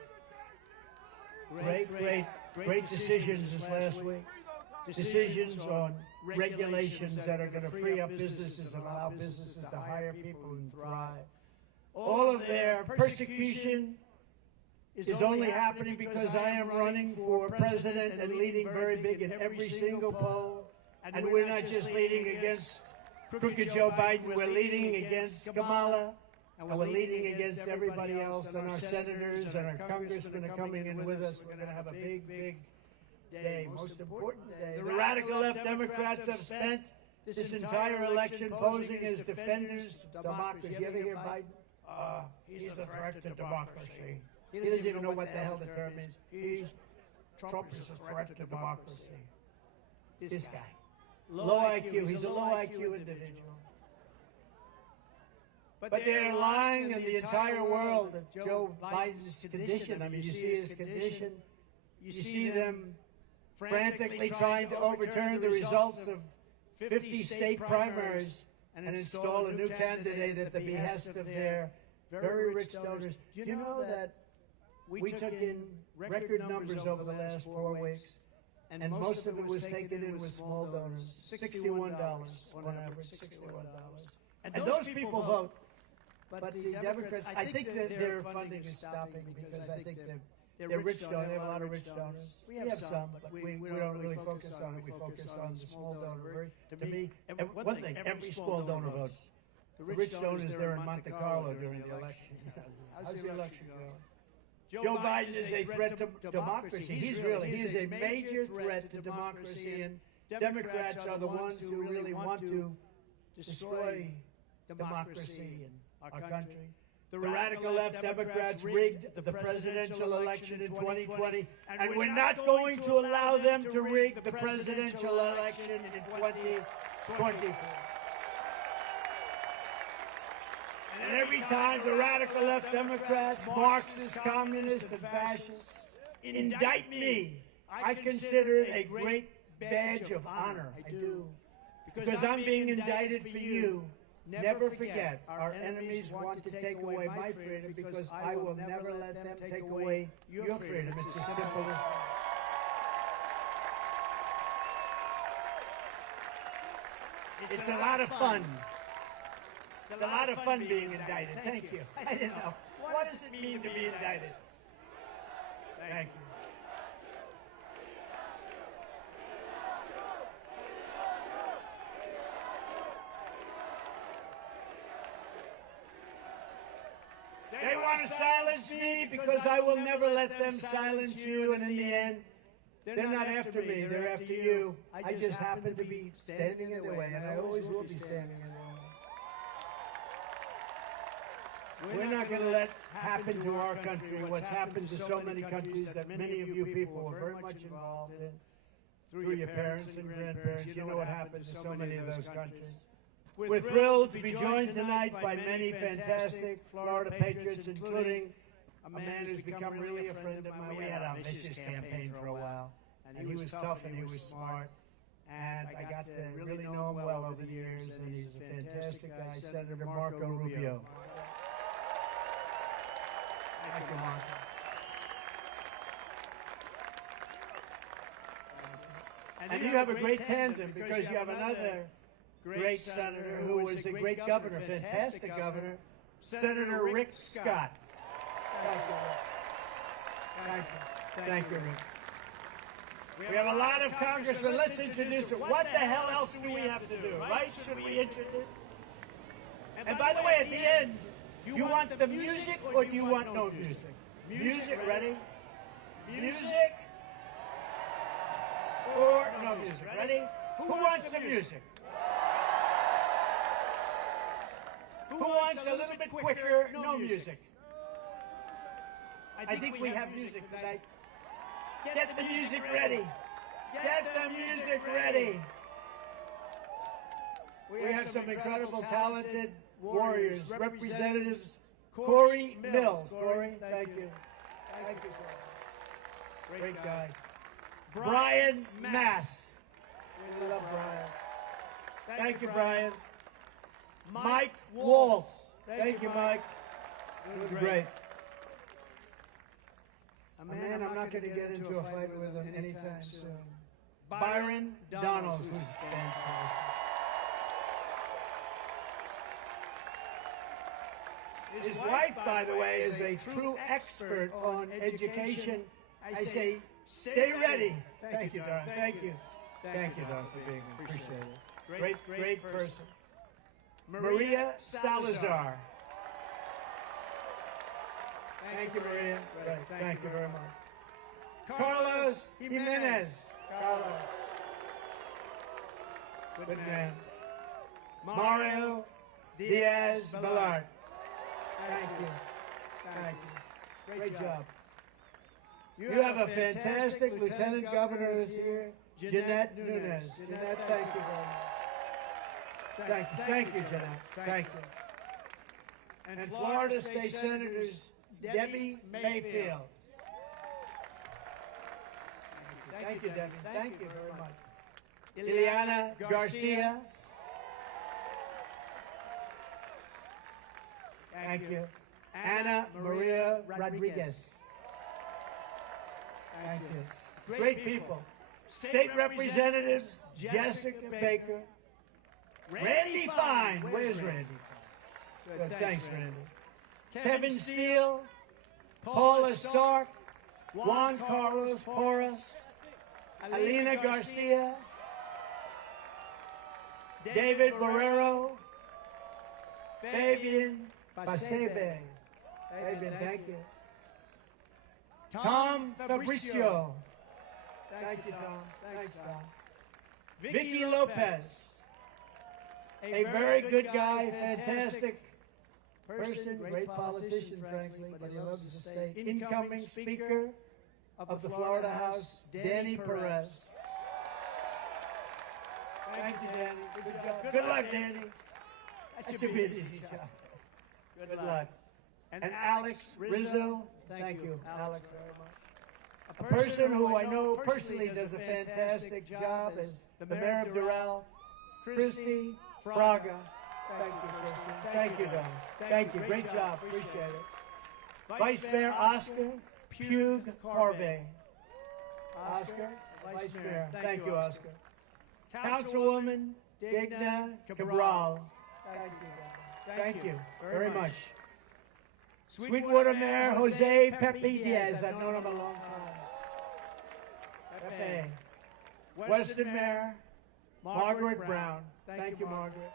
great decisions this last week. Decisions on regulations that are going to free up businesses and allow businesses to hire people and thrive. All of their persecution is only happening because I am running for president and leading very big in every single poll. And we're not just leading against crooked Joe Biden, we're leading against Kamala, and we're leading against everybody else, and our senators and our congressmen are coming in with us. We're going to have a big day, most important day. The radical left Democrats have spent this entire election posing as defenders of democracy. You ever hear Biden? He's a threat to democracy. He doesn't even know what the hell the term is. Trump is a threat to democracy. This guy. Low IQ. He's a low IQ individual. But they're lying in the entire world of Joe Biden's condition. I mean, you see his condition. You see them frantically trying to overturn the results of 50 state primaries and install a new candidate at the behest of their very rich donors. Do you know that we took in record numbers over the last 4 weeks, and most of it was taken in with small donors, $61 on average, $61. And those people vote. But the Democrats, I think that their funding is stopping because I think they're rich donors. They have a lot of rich donors. We have some, but we don't really focus on it. We focus on the small donor. To me, one thing, every small donor votes. The rich donors there in Monte Carlo during the election. How's the election going? Joe Biden is a threat to democracy. He is a major threat to democracy, and Democrats are the ones who really want to destroy democracy in our country. The radical left Democrats rigged the presidential election in 2020, and we're not going to allow them to rig the presidential election in 2024. And every time the radical left Democrats, Marxists, communists, and fascists indict me, I consider it a great badge of honor. I do. Because I'm being indicted for you. Never forget, our enemies want to take away my freedom because I will never let them take away your freedom. It's as simple as that. It's a lot of fun. It's a lot of fun being indicted. Thank you. I didn't know. What does it mean to be indicted? Thank you. They want to silence me because I will never let them silence you, and in the end, they're not after me, they're after you. I just happen to be standing in the way, and I always will be standing in the way. We're not going to let happen to our country what's happened to so many countries that many of you people were very much involved in through your parents and grandparents. You know what happened to so many of those countries. We're thrilled to be joined tonight by many fantastic Florida patriots, including a man who's become really a friend of mine. We had a vicious campaign for a while, and he was tough and he was smart, and I got to really know him well over the years, and he's a fantastic guy, Senator Marco Rubio. Thank you, Marco. And you have a great tandem because you have another great senator who was a great governor, fantastic governor, Senator Rick Scott. Thank you, Rick. Thank you. Thank you, Rick. We have a lot of congressmen. Let's introduce it. What the hell else do we have to do, right? Should we introduce? And by the way, at the end, do you want the music or do you want no music? Music, ready? Music or no music, ready? Who wants the music? Who wants a little bit quicker, no music? I think we have music tonight. Get the music ready. Get the music ready. We have some incredible, talented warriors, representatives. Corey Mills. Corey, thank you. Thank you, Corey. Great guy. Brian Mast. We love Brian. Thank you, Brian. Mike Waltz. Thank you, Mike. Doing great. A man I'm not going to get into a fight with him anytime soon. Byron Donalds, who's fantastic. His wife, by the way, is a true expert on education. I say, stay ready. Thank you, Don. Thank you. Thank you, Don, for being here. Appreciate it. Great person. Maria Salazar. Thank you, Maria. Thank you very much. Carlos Jimenez. Carlos. Good man. Mario Diaz-Balart. Thank you. Thank you. Great job. You have a fantastic Lieutenant Governor this year, Jeanette Nunes. Jeanette, thank you very much. Thank you. Thank you, Jeanette. Thank you. And Florida State Senators Debbie Mayfield. Thank you, Debbie. Thank you very much. Ileana Garcia. Thank you. Ana Maria Rodriguez. Thank you. Great people. State Representatives Jessica Baker. Randy Fine. Where's Randy? Good. Thanks, Randy. Kevin Steele. Paula Stark. Juan Carlos Porras. Alina Garcia. David Borrero. Fabian Pasebe. Fabian, thank you. Tom Fabricio. Thank you, Tom. Thanks, Tom. Vicky Lopez. A very good guy, fantastic person, great politician, frankly, but he loves the state. Incoming Speaker of the Florida House, Danny Perez. Thank you, Danny. Good job. Good luck, Danny. That should be an easy job. Good luck. And Alex Rizzo. Thank you, Alex, very much. A person who I know personally does a fantastic job is the Mayor of Doral, Christy Fraga. Thank you, Christy. Thank you, Don. Thank you. Great job. Appreciate it. Vice Mayor Oscar Pugh Corbe. Oscar, Vice Mayor. Thank you, Oscar. Councilwoman Digna Cabral. Thank you, Don. Thank you very much. Sweetwater Mayor Jose Pepe Diaz. I've known him a long time. Pepe. Western Mayor Margaret Brown. Thank you, Margaret.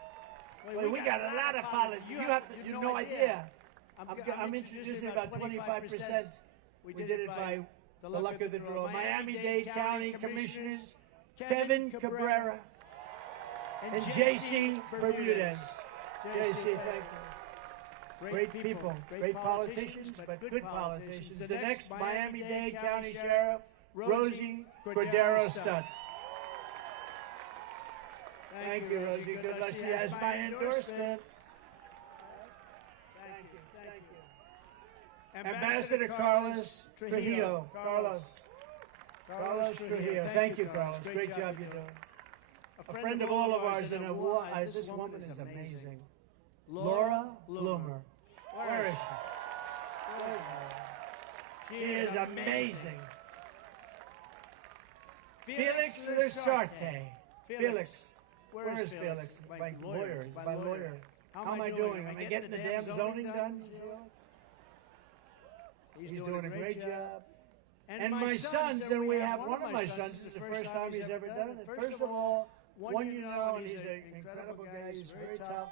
Well, we got a lot of politics. You have no idea. I'm introducing about 25%. We did it by the luck of the draw. Miami-Dade County Commissioners Kevin Cabrera and J.C. Bermudez. J.C., thank you. Great people, great politicians, but good politicians. The next Miami-Dade County Sheriff, Rosie Cordero Stutz. Thank you, Rosie. Good luck. She has my endorsement. Thank you. Thank you. Ambassador Carlos Trujillo. Carlos Trujillo. Thank you, Carlos. Great job you're doing. A friend of all of ours, and this woman is amazing. Laura Loomer. Where is she? She is amazing. Felix Lusarte. Felix. Where is Felix? My lawyer. He's my lawyer. How am I doing? Am I getting the damn zoning done? He's doing a great job. And my sons, and we have one of my sons, this is the first time he's ever done it. First of all, one you know, and he's an incredible guy. He's very tough.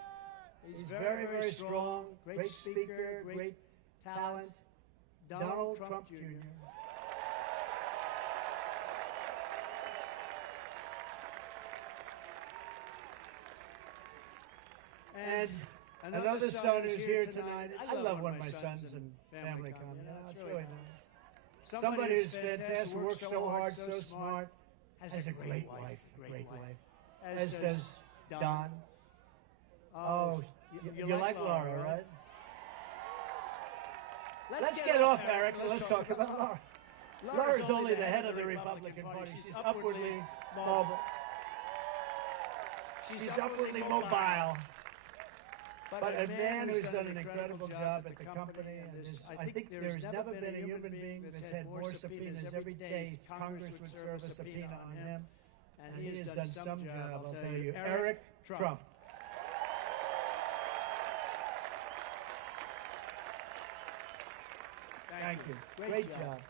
He's very, very strong. Great speaker, great talent. Donald Trump Jr. And another son who's here tonight. I love when my sons and family come. You know, it's really nice. Somebody who's fantastic, works so hard, so smart, has a great wife, as does Don. Oh, you like Laura, right? Let's get off Eric. Let's talk about Laura. Laura's only the head of the Republican Party. She's upwardly mobile. She's upwardly mobile. But a man who's done an incredible job at the company, and I think there's never been a human being that's had more subpoenas. Every day, Congress would serve a subpoena on him, and he has done some job, I'll tell you. Eric Trump. Thank you. Great job.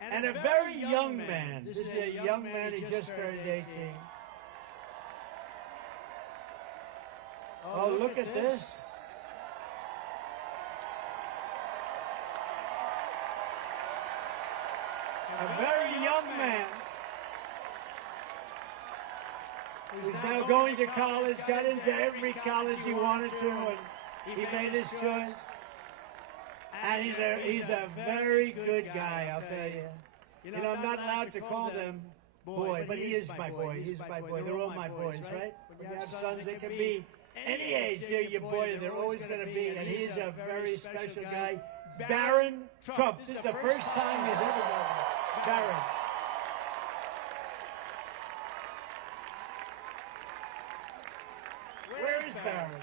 And a very young man. This is a young man, he just turned 18. Oh, look at this. A very young man who's now going to college, got into every college he wanted to, and he made his choice. And he's a very good guy, I'll tell you. You know, I'm not allowed to call them boy, but he is my boy. He's my boy. They're all my boys, right? When you have sons, they can be any age. They're your boy. They're always going to be. And he's a very special guy. Barron Trump. This is the first time he's ever done it. Barron. Where is Barron?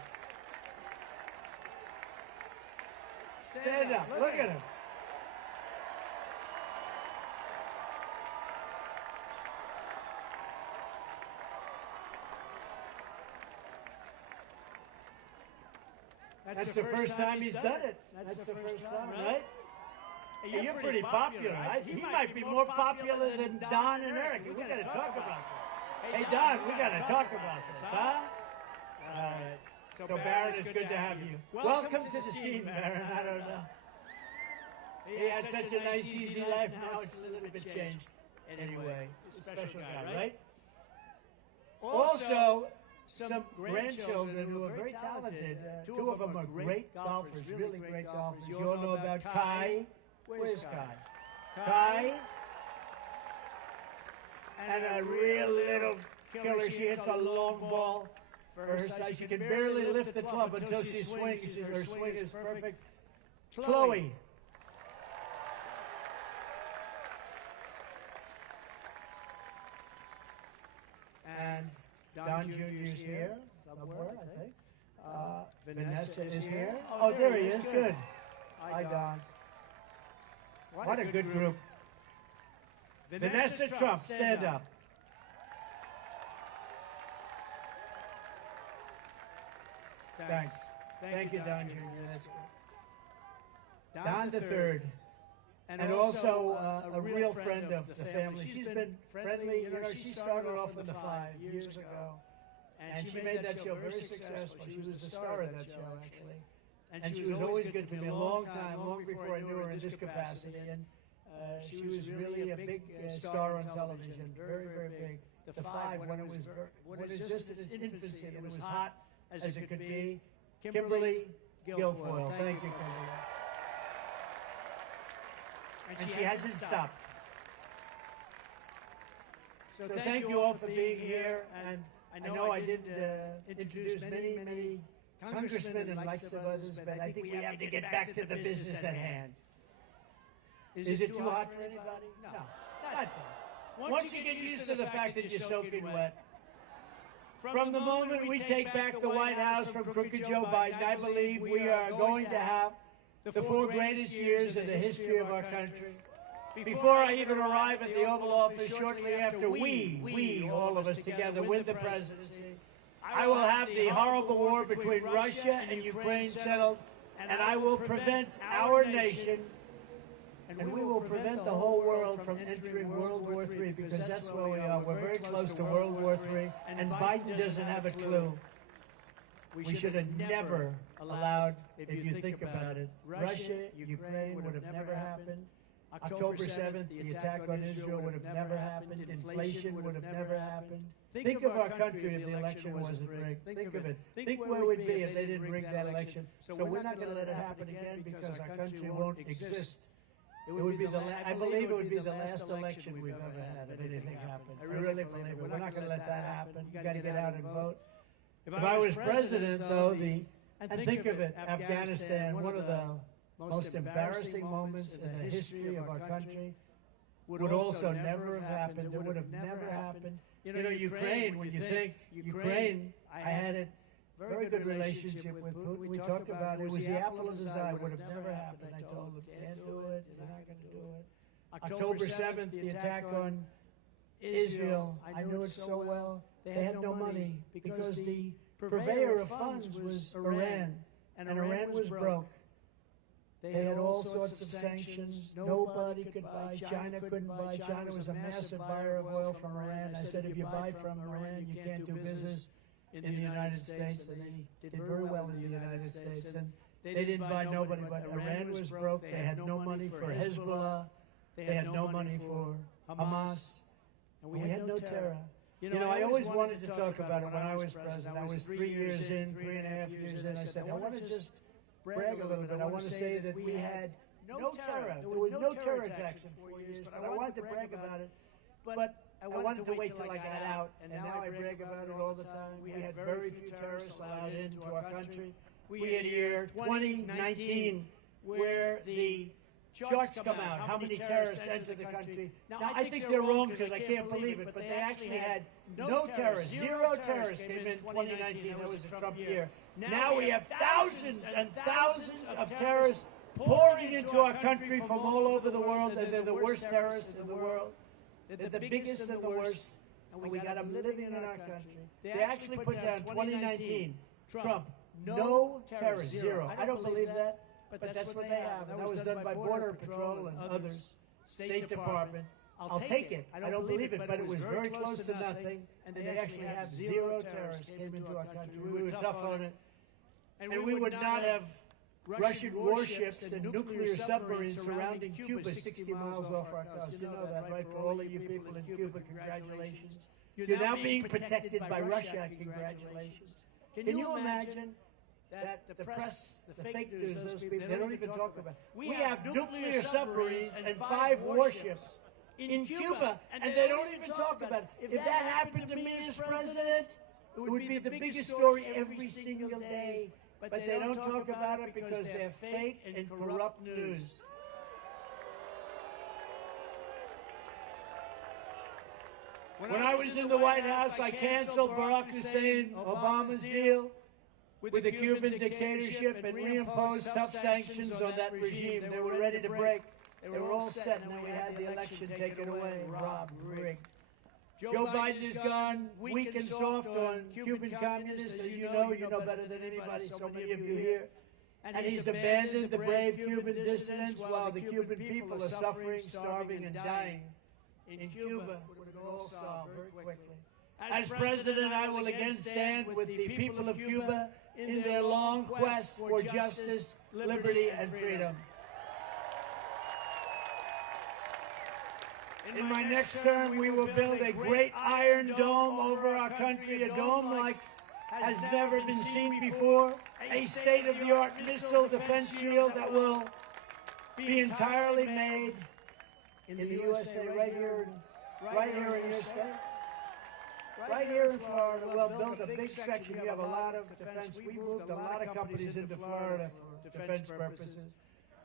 Stand up. Look at him. That's the first time he's done it. That's the first time, right? Hey, you're pretty popular. He might be more popular than Don and Eric. We got to talk about that. Hey, Don, we got to talk about this, huh? All right. So, Barron, it's good to have you. Welcome to the scene, Barron. I don't know. He had such a nice, easy life. Now it's a little bit changed. Anyway, special guy, right? Also, some grandchildren who are very talented. Two of them are great golfers, really great golfers. You all know about Kai. Where's Kai? Kai. And a real little killer. She hits a long ball for her size. She can barely lift the club until she swings. Her swing is perfect. Chloe. And Don Jr. is here somewhere, I think. Vanessa is here. Oh, there he is. Good. Hi, Don. What a good group. Vanessa Trump, stand up. Thanks. Thank you, Don Jr. That's good. Don the Third. And also a real friend of the family. She's been friendly. You know, she started off in the 5 years ago. And she made that show very successful. She was the star of that show, actually. And she was always good to me a long time, long before I knew her in this capacity. And she was really a big star on television, very, very big. The 5, when it was just in its infancy, it was hot as it could be. Kimberly Guilfoyle. Thank you, Kimberly. And she hasn't stopped. So thank you all for being here. And I know I didn't introduce many congressmen and lots of others, but I think we have to get back to the business at hand. Is it too hot for anybody? No, not bad. Once you get used to the fact that you're soaking wet, from the moment we take back the White House from crooked Joe Biden, I believe we are going to have the 4 greatest years in the history of our country. Before I even arrive at the Oval Office, shortly after we, all of us together, win the presidency, I will have the horrible war between Russia and Ukraine settled, and I will prevent our nation, and we will prevent the whole world from entering World War III, because that's where we are. We're very close to World War III, and Biden doesn't have a clue. We should have never allowed, if you think about it, Russia, Ukraine would have never happened. October 7th, the attack on Israel would have never happened. Inflation would have never happened. Think of our country if the election wasn't rigged. Think of it. Think where we'd be if they didn't rig that election. So we're not going to let it happen again, because our country won't exist. It would be I believe it would be the last election we've ever had if anything happened. I really believe it. We're not going to let that happen. You got to get out and vote. If I was president, though, and think of it, Afghanistan, one of the most embarrassing moments in the history of our country, would also never have happened. It would have never happened. You know, Ukraine, when you think Ukraine, I had a very good relationship with Putin. We talked about it. It was the apple of his eye. It would have never happened. I told him, can't do it. You're not going to do it. October 7th, the attack on Israel, I knew it so well. They had no money because the purveyor of funds was Iran, and Iran was broke. They had all sorts of sanctions. Nobody could buy. China couldn't buy. China was a massive buyer of oil from Iran. I said, if you buy from Iran, you can't do business in the United States. And they did very well in the United States. And they didn't buy nobody, but Iran was broke. They had no money for Hezbollah. They had no money for Hamas. And we had no terror. You know, I always wanted to talk about it when I was president. I was 3 years in, 3.5 years in. I said, I want to just brag a little bit. I want to say that we had no terror. There were no terror attacks in 4 years, but I wanted to brag about it. But I wanted to wait till I got out, and now I brag about it all the time. We had very few terrorists allowed into our country. We had year 2019 where the charts come out, how many terrorists entered the country. Now, I think they're wrong because I can't believe it, but they actually had no terrorists. 0 terrorists came in 2019. That was a Trump year. Now we have thousands and thousands of terrorists pouring into our country from all over the world, and they're the worst terrorists in the world. They're the biggest and the worst, and we got them living in our country. They actually put down 2019, Trump, no terrorists, 0. I don't believe that. But that's what they have. And that was done by Border Patrol and others, State Department. I'll take it. I don't believe it, but it was very close to nothing. And they actually have 0 terrorists came into our country. We were tough on it. And we would not have Russian warships and nuclear submarines surrounding Cuba 60 miles off our coast. You know that, right? For all of you people in Cuba, congratulations. You're now being protected by Russia. Congratulations. Can you imagine that the press, the fake news, those people, they don't even talk about it. We have nuclear submarines and 5 warships in Cuba, and they don't even talk about it. If that happened to me as president, it would be the biggest story every single day. But they don't talk about it because they're fake and corrupt news. When I was in the White House, I canceled Barack Hussein Obama's deal with the Cuban dictatorship and reimposed tough sanctions on that regime. They were ready to break. They were all set, and then we had the election taken away, robbed, rigged. Joe Biden is gone, weak and soft on Cuban communists, as you know better than anybody, so many of you here. And he's abandoned the brave Cuban dissidents while the Cuban people are suffering, starving, and dying. In Cuba, we're going to all solve very quickly. As president, I will again stand with the people of Cuba in their long quest for justice, liberty, and freedom. In my next term, we will build a great iron dome over our country, a dome like has never been seen before, a state-of-the-art missile defense shield that will be entirely made in the USA, right here in your state, right here in Florida. We'll build a big section. We have a lot of defense. We moved a lot of companies into Florida for defense purposes.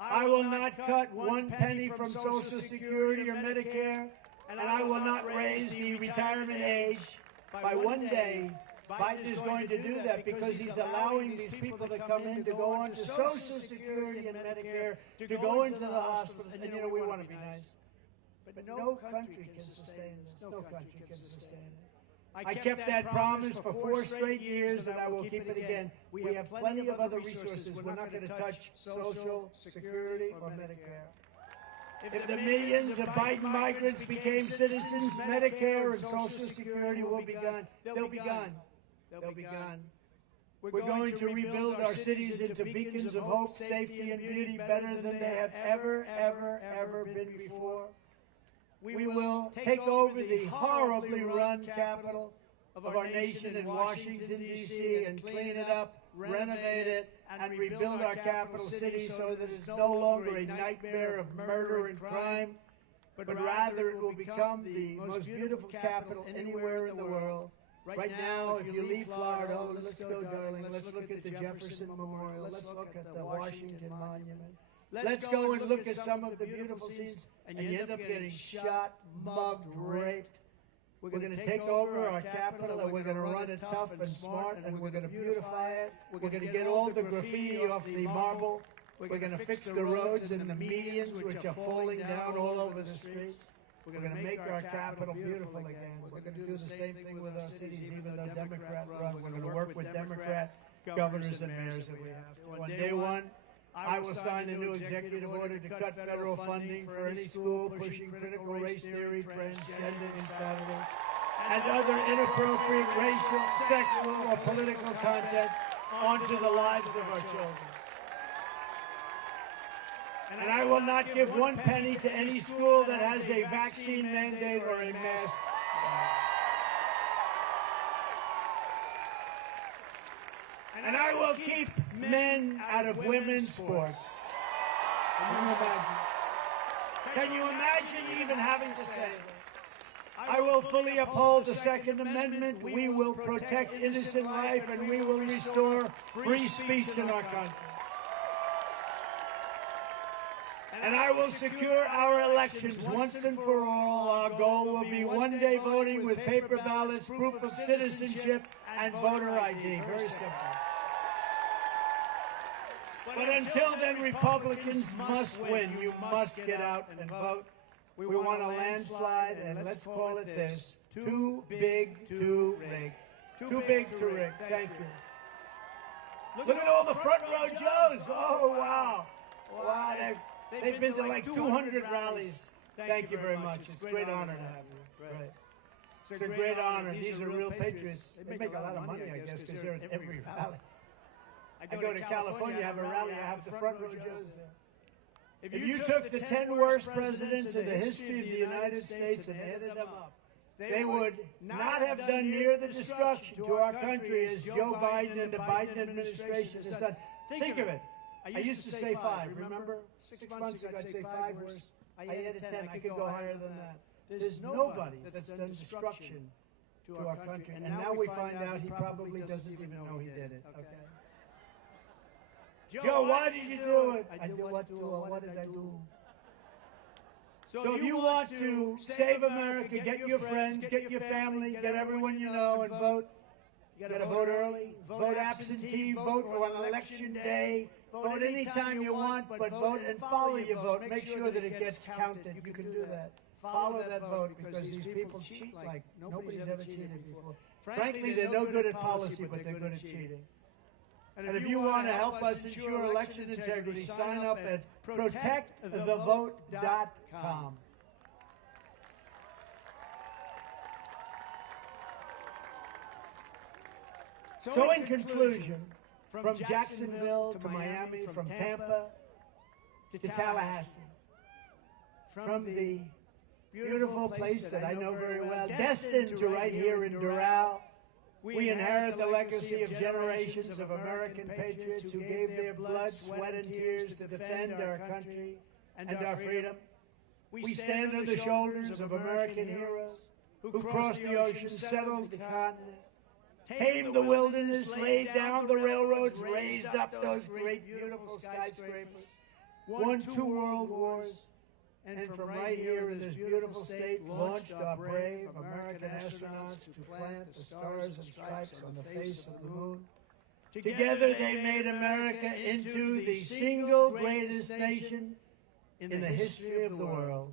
I will not cut 1 penny from Social Security or Medicare, and I will not raise the retirement age by 1 day. Biden is going to do that because he's allowing these people that come in to go on to Social Security and Medicare, to go into the hospitals. And you know, we want to be nice, but no country can sustain this. No country can sustain it. I kept that promise for 4 straight years, and I will keep it again. We have plenty of other resources. We're not going to touch Social Security or Medicare. If the millions of Biden migrants became citizens, Medicare and Social Security will be gone. They'll be gone. They'll be gone. We're going to rebuild our cities into beacons of hope, safety, and beauty better than they have ever been before. We will take over the horribly run capital of our nation in Washington, D.C., and clean it up, renovate it, and rebuild our capital city so that it's no longer a nightmare of murder and crime, but rather it will become the most beautiful capital anywhere in the world. Right now, if you leave Florida, let's go, darling. Let's look at the Jefferson Memorial. Let's look at the Washington Monument. Let's go and look at some of the beautiful scenes, and you end up getting shot, mugged, raped. We're going to take over our capital, and we're going to run it tough and smart, and we're going to beautify it. We're going to get all the graffiti off the marble. We're going to fix the roads and the medians, which are falling down all over the streets. We're going to make our capital beautiful again. We're going to do the same thing with our cities, even though Democrat run. We're going to work with Democrat governors and mayors that we have to. On day one, I will sign a new executive order to cut federal funding for any school pushing critical race theory, transgender insanity, and other inappropriate racial, sexual, or political content onto the lives of our children. And I will not give 1 penny to any school that has a vaccine mandate or a mask. And I will keep men out of women's sports. Can you imagine even having to say it? I will fully uphold the Second Amendment. We will protect innocent life, and we will restore free speech in our country. And I will secure our elections once and for all. Our goal will be 1 day voting with paper ballots, proof of citizenship, and voter ID. Very simple. But until then, Republicans must win. You must get out and vote. We want a landslide, and let's call it this: too big to rig. Too big to rig. Thank you. Look at all the front row Joes. Oh, wow. Wow, they've been to like 200 rallies. Thank you very much. It's a great honor to have you. Right. It's a great honor. These are real patriots. They make a lot of money, I guess, because they're at every rally. I go to California, have a rally, I have the front row Joes there. If you took the 10 worst presidents in the history of the United States and added them up, they would not have done near the destruction to our country as Joe Biden and the Biden administration has done. Think of it. I used to say 5, remember? 6 months ago I'd say 5 worst. I added 10. I could go higher than that. There's nobody that's done destruction to our country. And now we find out he probably doesn't even know he did it. Okay? Joe, why did you do it? I did what did I do? So if you want to save America, get your friends, get your family, get everyone you know, and vote. You got to vote early, vote absentee, vote on election day, vote anytime you want, but vote and follow your vote. Make sure that it gets counted. You can do that. Follow that vote because these people cheat like nobody's ever cheated before. Frankly, they're no good at policy, but they're good at cheating. And if you want to help us ensure election integrity, sign up at protectthevote.com. So in conclusion, from Jacksonville to Miami, from Tampa to Tallahassee, from the beautiful place that I know very well, destined to right here in Doral, we inherit the legacy of generations of American patriots who gave their blood, sweat, and tears to defend our country and our freedom. We stand on the shoulders of American heroes who crossed the ocean, settled the continent, tamed the wilderness, laid down the railroads, raised up those great, beautiful skyscrapers, won 2 world wars, and from right here in this beautiful state launched our brave American astronauts to plant the stars and stripes on the face of the moon. Together they made America into the single greatest nation in the history of the world.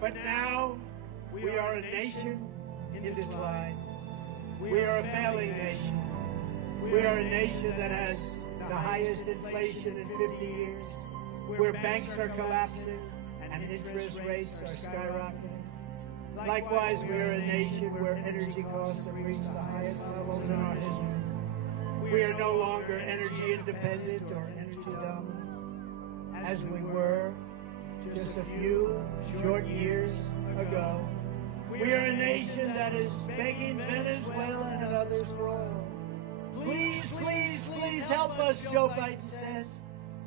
But now we are a nation in decline. We are a failing nation. We are a nation that has the highest inflation in 50 years, where banks are collapsing and interest rates are skyrocketing. Likewise, we are a nation where energy costs have reached the highest levels in our history. We are no longer energy independent or energy dominant, as we were just a few short years ago. We are a nation that is begging Venezuela and others for oil. Please, please, please help us, Joe Biden says.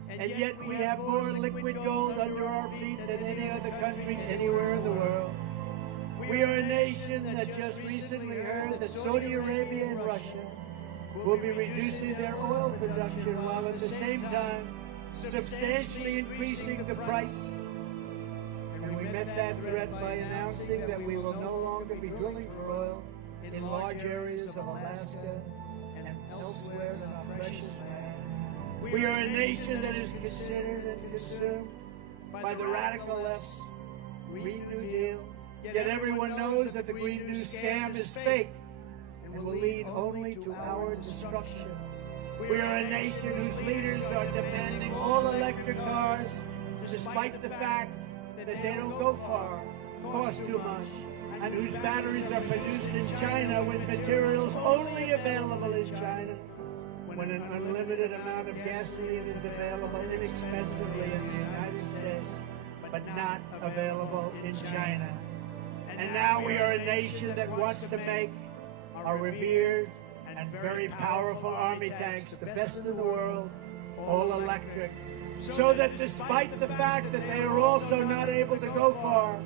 And yet we have more liquid gold under our feet than any other country anywhere in the world. We are a nation that just recently heard that Saudi Arabia and Russia will be reducing their oil production while at the same time substantially increasing the price. And we met that threat by announcing that we will no longer be drilling for oil in large areas of Alaska and elsewhere in our precious land. We are a nation that is considered and consumed by the radical left's Green New Deal. Yet everyone knows that the Green New scam is fake and will lead only to our destruction. We are a nation whose leaders are demanding all electric cars, despite the fact that they don't go far, cost too much, and whose batteries are produced in China with materials only available in China, when an unlimited amount of gasoline is available inexpensively in the United States, but not available in China. And now we are a nation that wants to make our revered and very powerful army tanks, the best in the world, all electric, so that despite the fact that they are also not able to go far,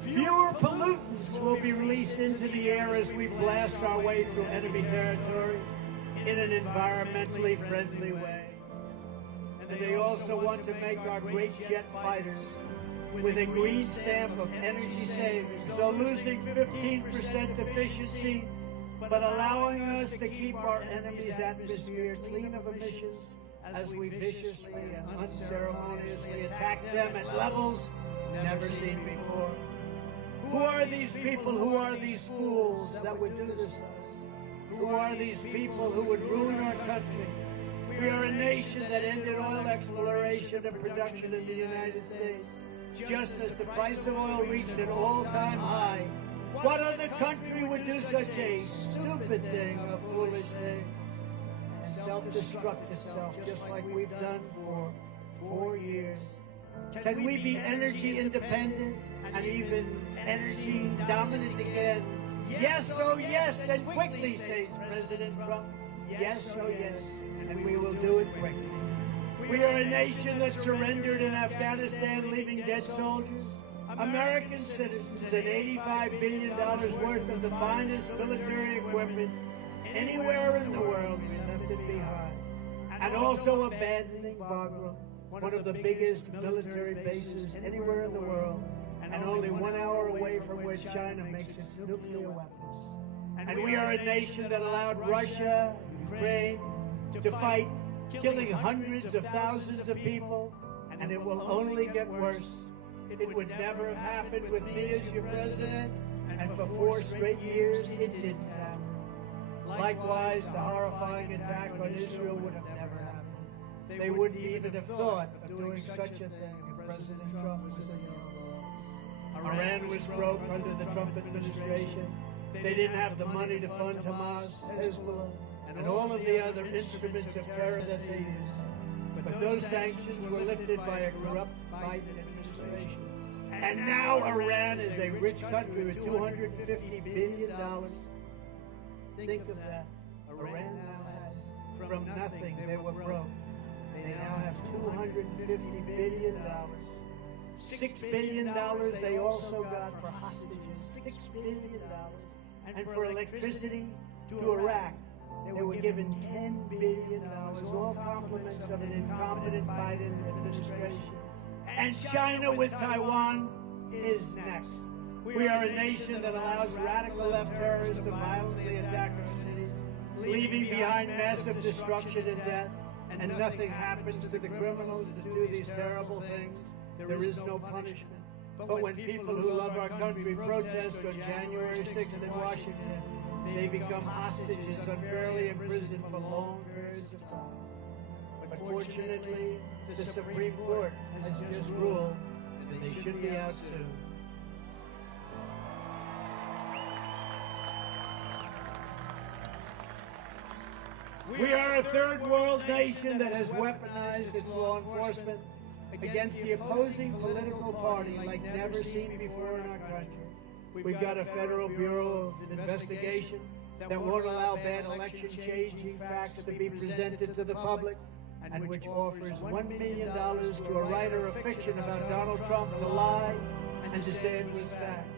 fewer pollutants will be released into the air as we blast our way through enemy territory in an environmentally friendly way. And they also want to make our great jet fighters with a green stamp of energy savings, so losing 15% efficiency, but allowing us to keep our enemy's atmosphere clean of emissions as we viciously and unceremoniously attack them at levels never seen before. Who are these people? Who are these fools that would do this to us? Who are these people who would ruin our country? We are a nation that ended oil exploration and production in the United States just as the price of oil reached an all-time high. What other country would do such a stupid thing, a foolish thing, and self-destruct itself just like we've done for 4 years? Can we be energy independent and even energy dominant again? Yes, oh yes, and quickly, says President Trump. Yes, oh yes, and we will do it quickly. We are a nation that surrendered in Afghanistan, leaving dead soldiers, American citizens, and $85 billion worth of the finest military equipment anywhere in the world. We left it behind. And also abandoning Burgum, one of the biggest military bases anywhere in the world, and only 1 hour away from where China makes its nuclear weapons. And we are a nation that allowed Russia, Ukraine, to fight, killing hundreds of thousands of people, and it will only get worse. It would never have happened with me as your president, and for 4 straight years it didn't happen. Likewise, the horrifying attack on Israel would have never happened. They wouldn't even have thought of doing such a thing if President Trump was in the Oval Office. Iran was broke under the Trump administration. They didn't have the money to fund Hamas, Hezbollah, and all of the other instruments of terror that they used. But those sanctions were lifted by a corrupt Biden administration. And now Iran is a rich country with $250 billion. Think of that. Iran now has, from nothing, they were broke. They now have $250 billion. $6 billion they also got for hostages. $6 billion. And for electricity to Iraq, they were given $10 billion, all compliments of an incompetent Biden administration. And China with Taiwan is next. We are a nation that allows radical left terrorists to violently attack our cities, leaving behind massive destruction and death, and nothing happens to the criminals that do these terrible things. There is no punishment. But when people who love our country protest on January 6th in Washington, they become hostages, unfairly imprisoned for long periods of time. But fortunately, the Supreme Court has just ruled that they should be out soon. We are a third world nation that has weaponized its law enforcement against the opposing political party like never seen before in our country. We've got a Federal Bureau of Investigation that won't allow bad election changing facts to be presented to the public, and which offers $1 million to a writer of fiction about Donald Trump to lie and to say it was fact.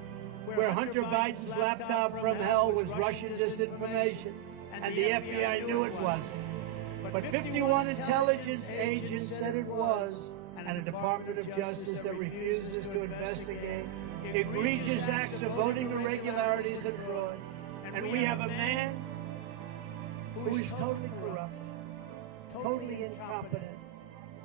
Where Hunter Biden's laptop from hell was Russian disinformation, and the FBI knew it wasn't. But 51 intelligence agents said it was, and a Department of Justice that refuses to investigate egregious acts of voting irregularities and fraud. And we have a man who is totally corrupt, totally incompetent,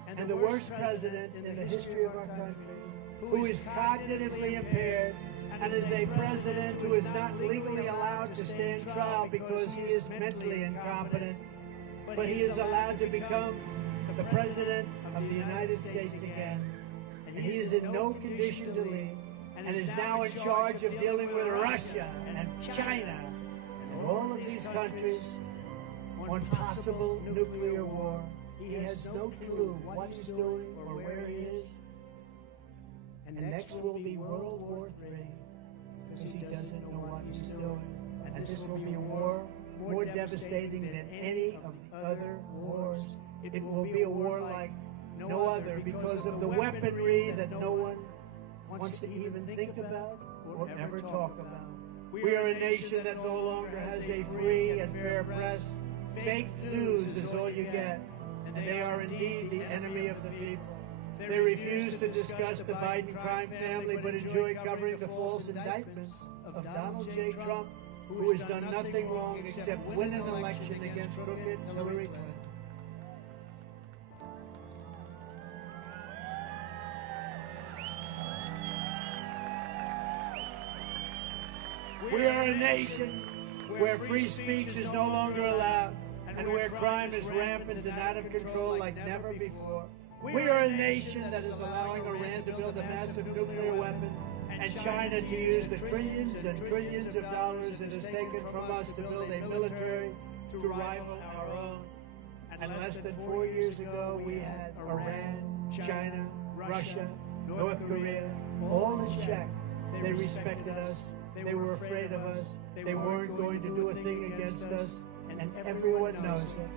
and the worst president in the history of our country, who is cognitively impaired, and is a president who is not legally allowed to stand trial because he is mentally incompetent, but he is allowed to become the president of the United States again. And he is in no condition to leave, and is now in charge of dealing with Russia and China and all of these countries on possible nuclear war. He has no clue what he's doing or where he is. And next will be World War III, because he doesn't know what he's doing. And this will be a war more devastating than any of the other wars. It will be a war like no other, because of the weaponry that no one wants to even think about or ever talk about. We are a nation that no longer has a free and fair press. Fake news is all you get, and they are indeed the enemy of the people. They refuse to discuss the Biden crime family, but enjoy covering the false indictments of Donald J. Trump, who has done nothing wrong except win an election against crooked Hillary Clinton. We are a nation where free speech is no longer allowed and where crime is rampant and out of control like never before. We are a nation that is allowing Iran to build a massive nuclear weapon and China to use the trillions and trillions of dollars it has taken from us to build a military to rival our own. And less than 4 years ago, we had Iran, China, Russia, North Korea, all in check. They respected us. They were afraid of us. They weren't going to do a thing against us, and everyone knows it.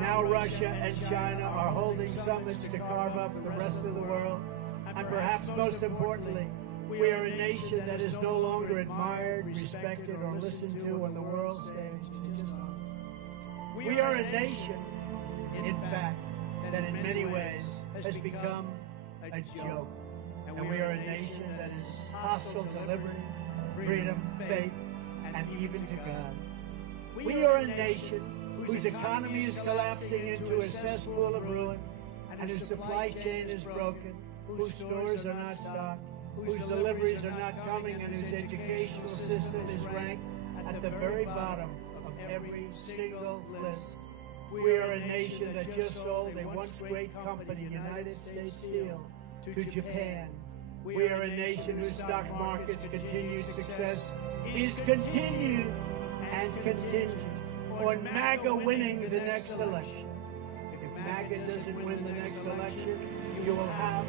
Now Russia and China are holding summits to carve up the rest of the world. And perhaps most importantly, we are a nation that is no longer admired, respected, or listened to on the world stage. We are a nation, in fact, that in many ways has become a joke. And we are a nation that is hostile to liberty, freedom, faith, and even to God. We are a nation whose economy is collapsing into a cesspool of ruin, and whose supply chain is broken, whose stores are not stocked, whose deliveries are not coming, and whose educational system is ranked at the very bottom of every single list. We are a nation that just sold a once great company, United States Steel, to Japan. We are a nation whose stock market's continued success is continued and contingent on MAGA winning the next election. If MAGA doesn't win the next election, you will have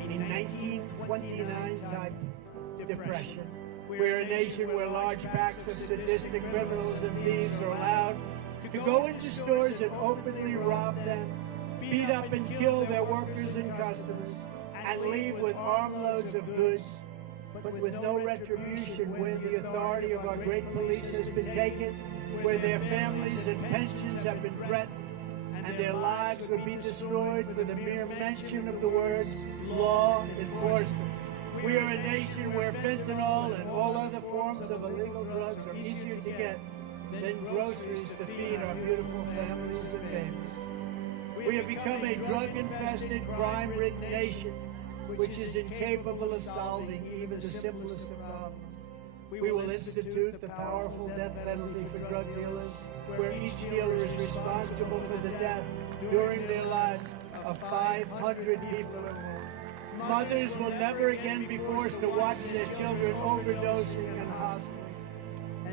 a 1929 type depression. We're a nation where large packs of sadistic criminals and thieves are allowed to go into stores and openly rob them, beat up and kill their workers and customers, and leave with armloads of goods, but with no retribution where the authority of our great police has been taken, where their families and pensions have been threatened, and their lives will be destroyed for the mere mention of the words law enforcement. We are a nation where fentanyl and all other forms of illegal drugs are easier to get than groceries to feed our beautiful families and babies. We have become a drug-infested, crime-ridden nation which is incapable of solving even the simplest of problems. We will institute the powerful death penalty for drug dealers, where each dealer is responsible for the death during their lives of 500 people or more. Mothers will never again be forced to watch their children overdosing in hospitals.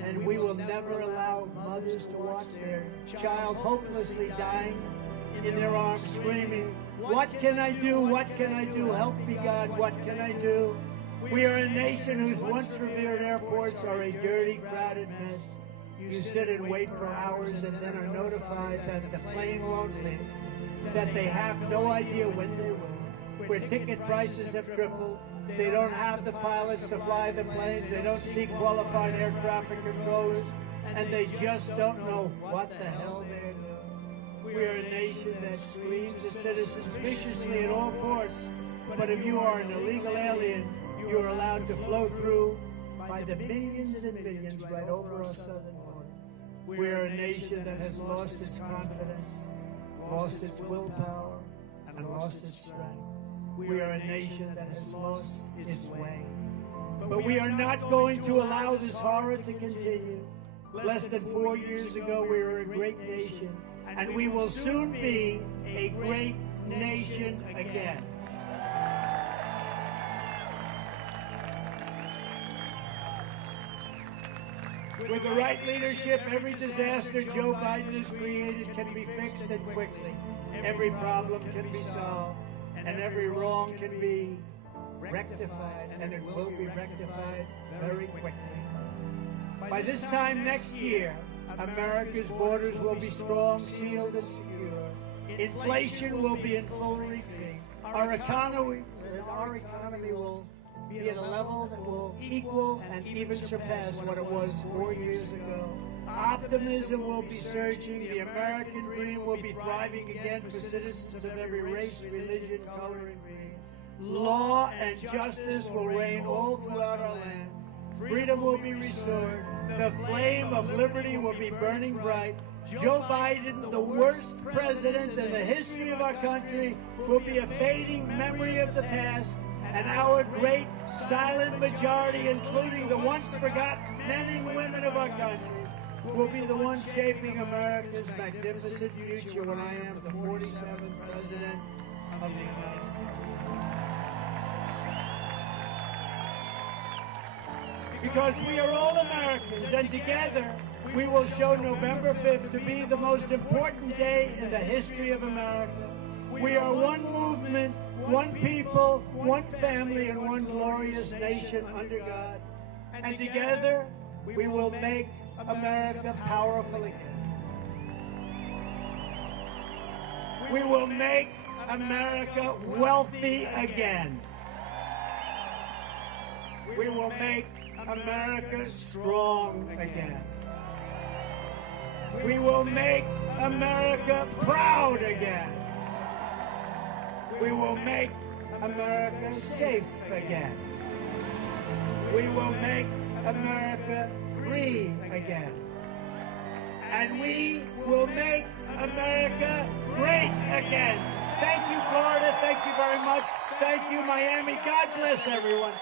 And we will never allow mothers to watch their child hopelessly dying in their arms, screaming, "What can I do? What can I do? Help me, God, what can I do?" We are a nation whose once revered airports are a dirty, crowded mess. You sit and wait for hours and then are notified that the plane won't leave, that they have no idea when they will, where ticket prices have tripled. They don't have the pilots to fly the planes. They don't see qualified air traffic controllers, and they just don't know what the hell they're doing. We are a nation that screams at citizens viciously at all ports, but if you are an illegal alien, you are allowed to flow through by the millions and millions right over our southern border. We are a nation that has lost its confidence, lost its willpower, and lost its strength. We are a nation that has lost its way. But we are not going to allow this horror to continue. Less than 4 years ago, we were a great nation, and we will soon be a great nation again. With the right leadership, every disaster Joe Biden has created can be fixed and quickly. Every problem can be solved, and every wrong can be rectified, and it will be rectified very quickly. By this time next year, America's borders will be strong, sealed, and secure. Inflation will be in full retreat. Our economy will be at a level that will equal and even surpass what it was 4 years ago. Optimism will be surging. The American dream will be thriving again for citizens of every race, religion, color, and creed. Law and justice will reign all throughout our land. Freedom will be restored. The flame of liberty will be burning bright. Joe Biden, the worst president in the history of our country, will be a fading memory of the past, and our great silent majority, including the once forgotten men and women of our country, will be the ones shaping America's magnificent future when I am the 47th President of the United States. Because we are all Americans, and together we will show November 5th to be the most important day in the history of America. We are one movement, one people, one family, and one glorious nation under God. And together we will make America powerful again. We will make America wealthy again. We will make America strong again. We will make America proud again. We will make America safe again. We will make America free again. And we will make America great again. Thank you, Florida. Thank you very much. Thank you, Miami. God bless everyone.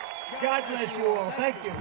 God bless you all. Thank you.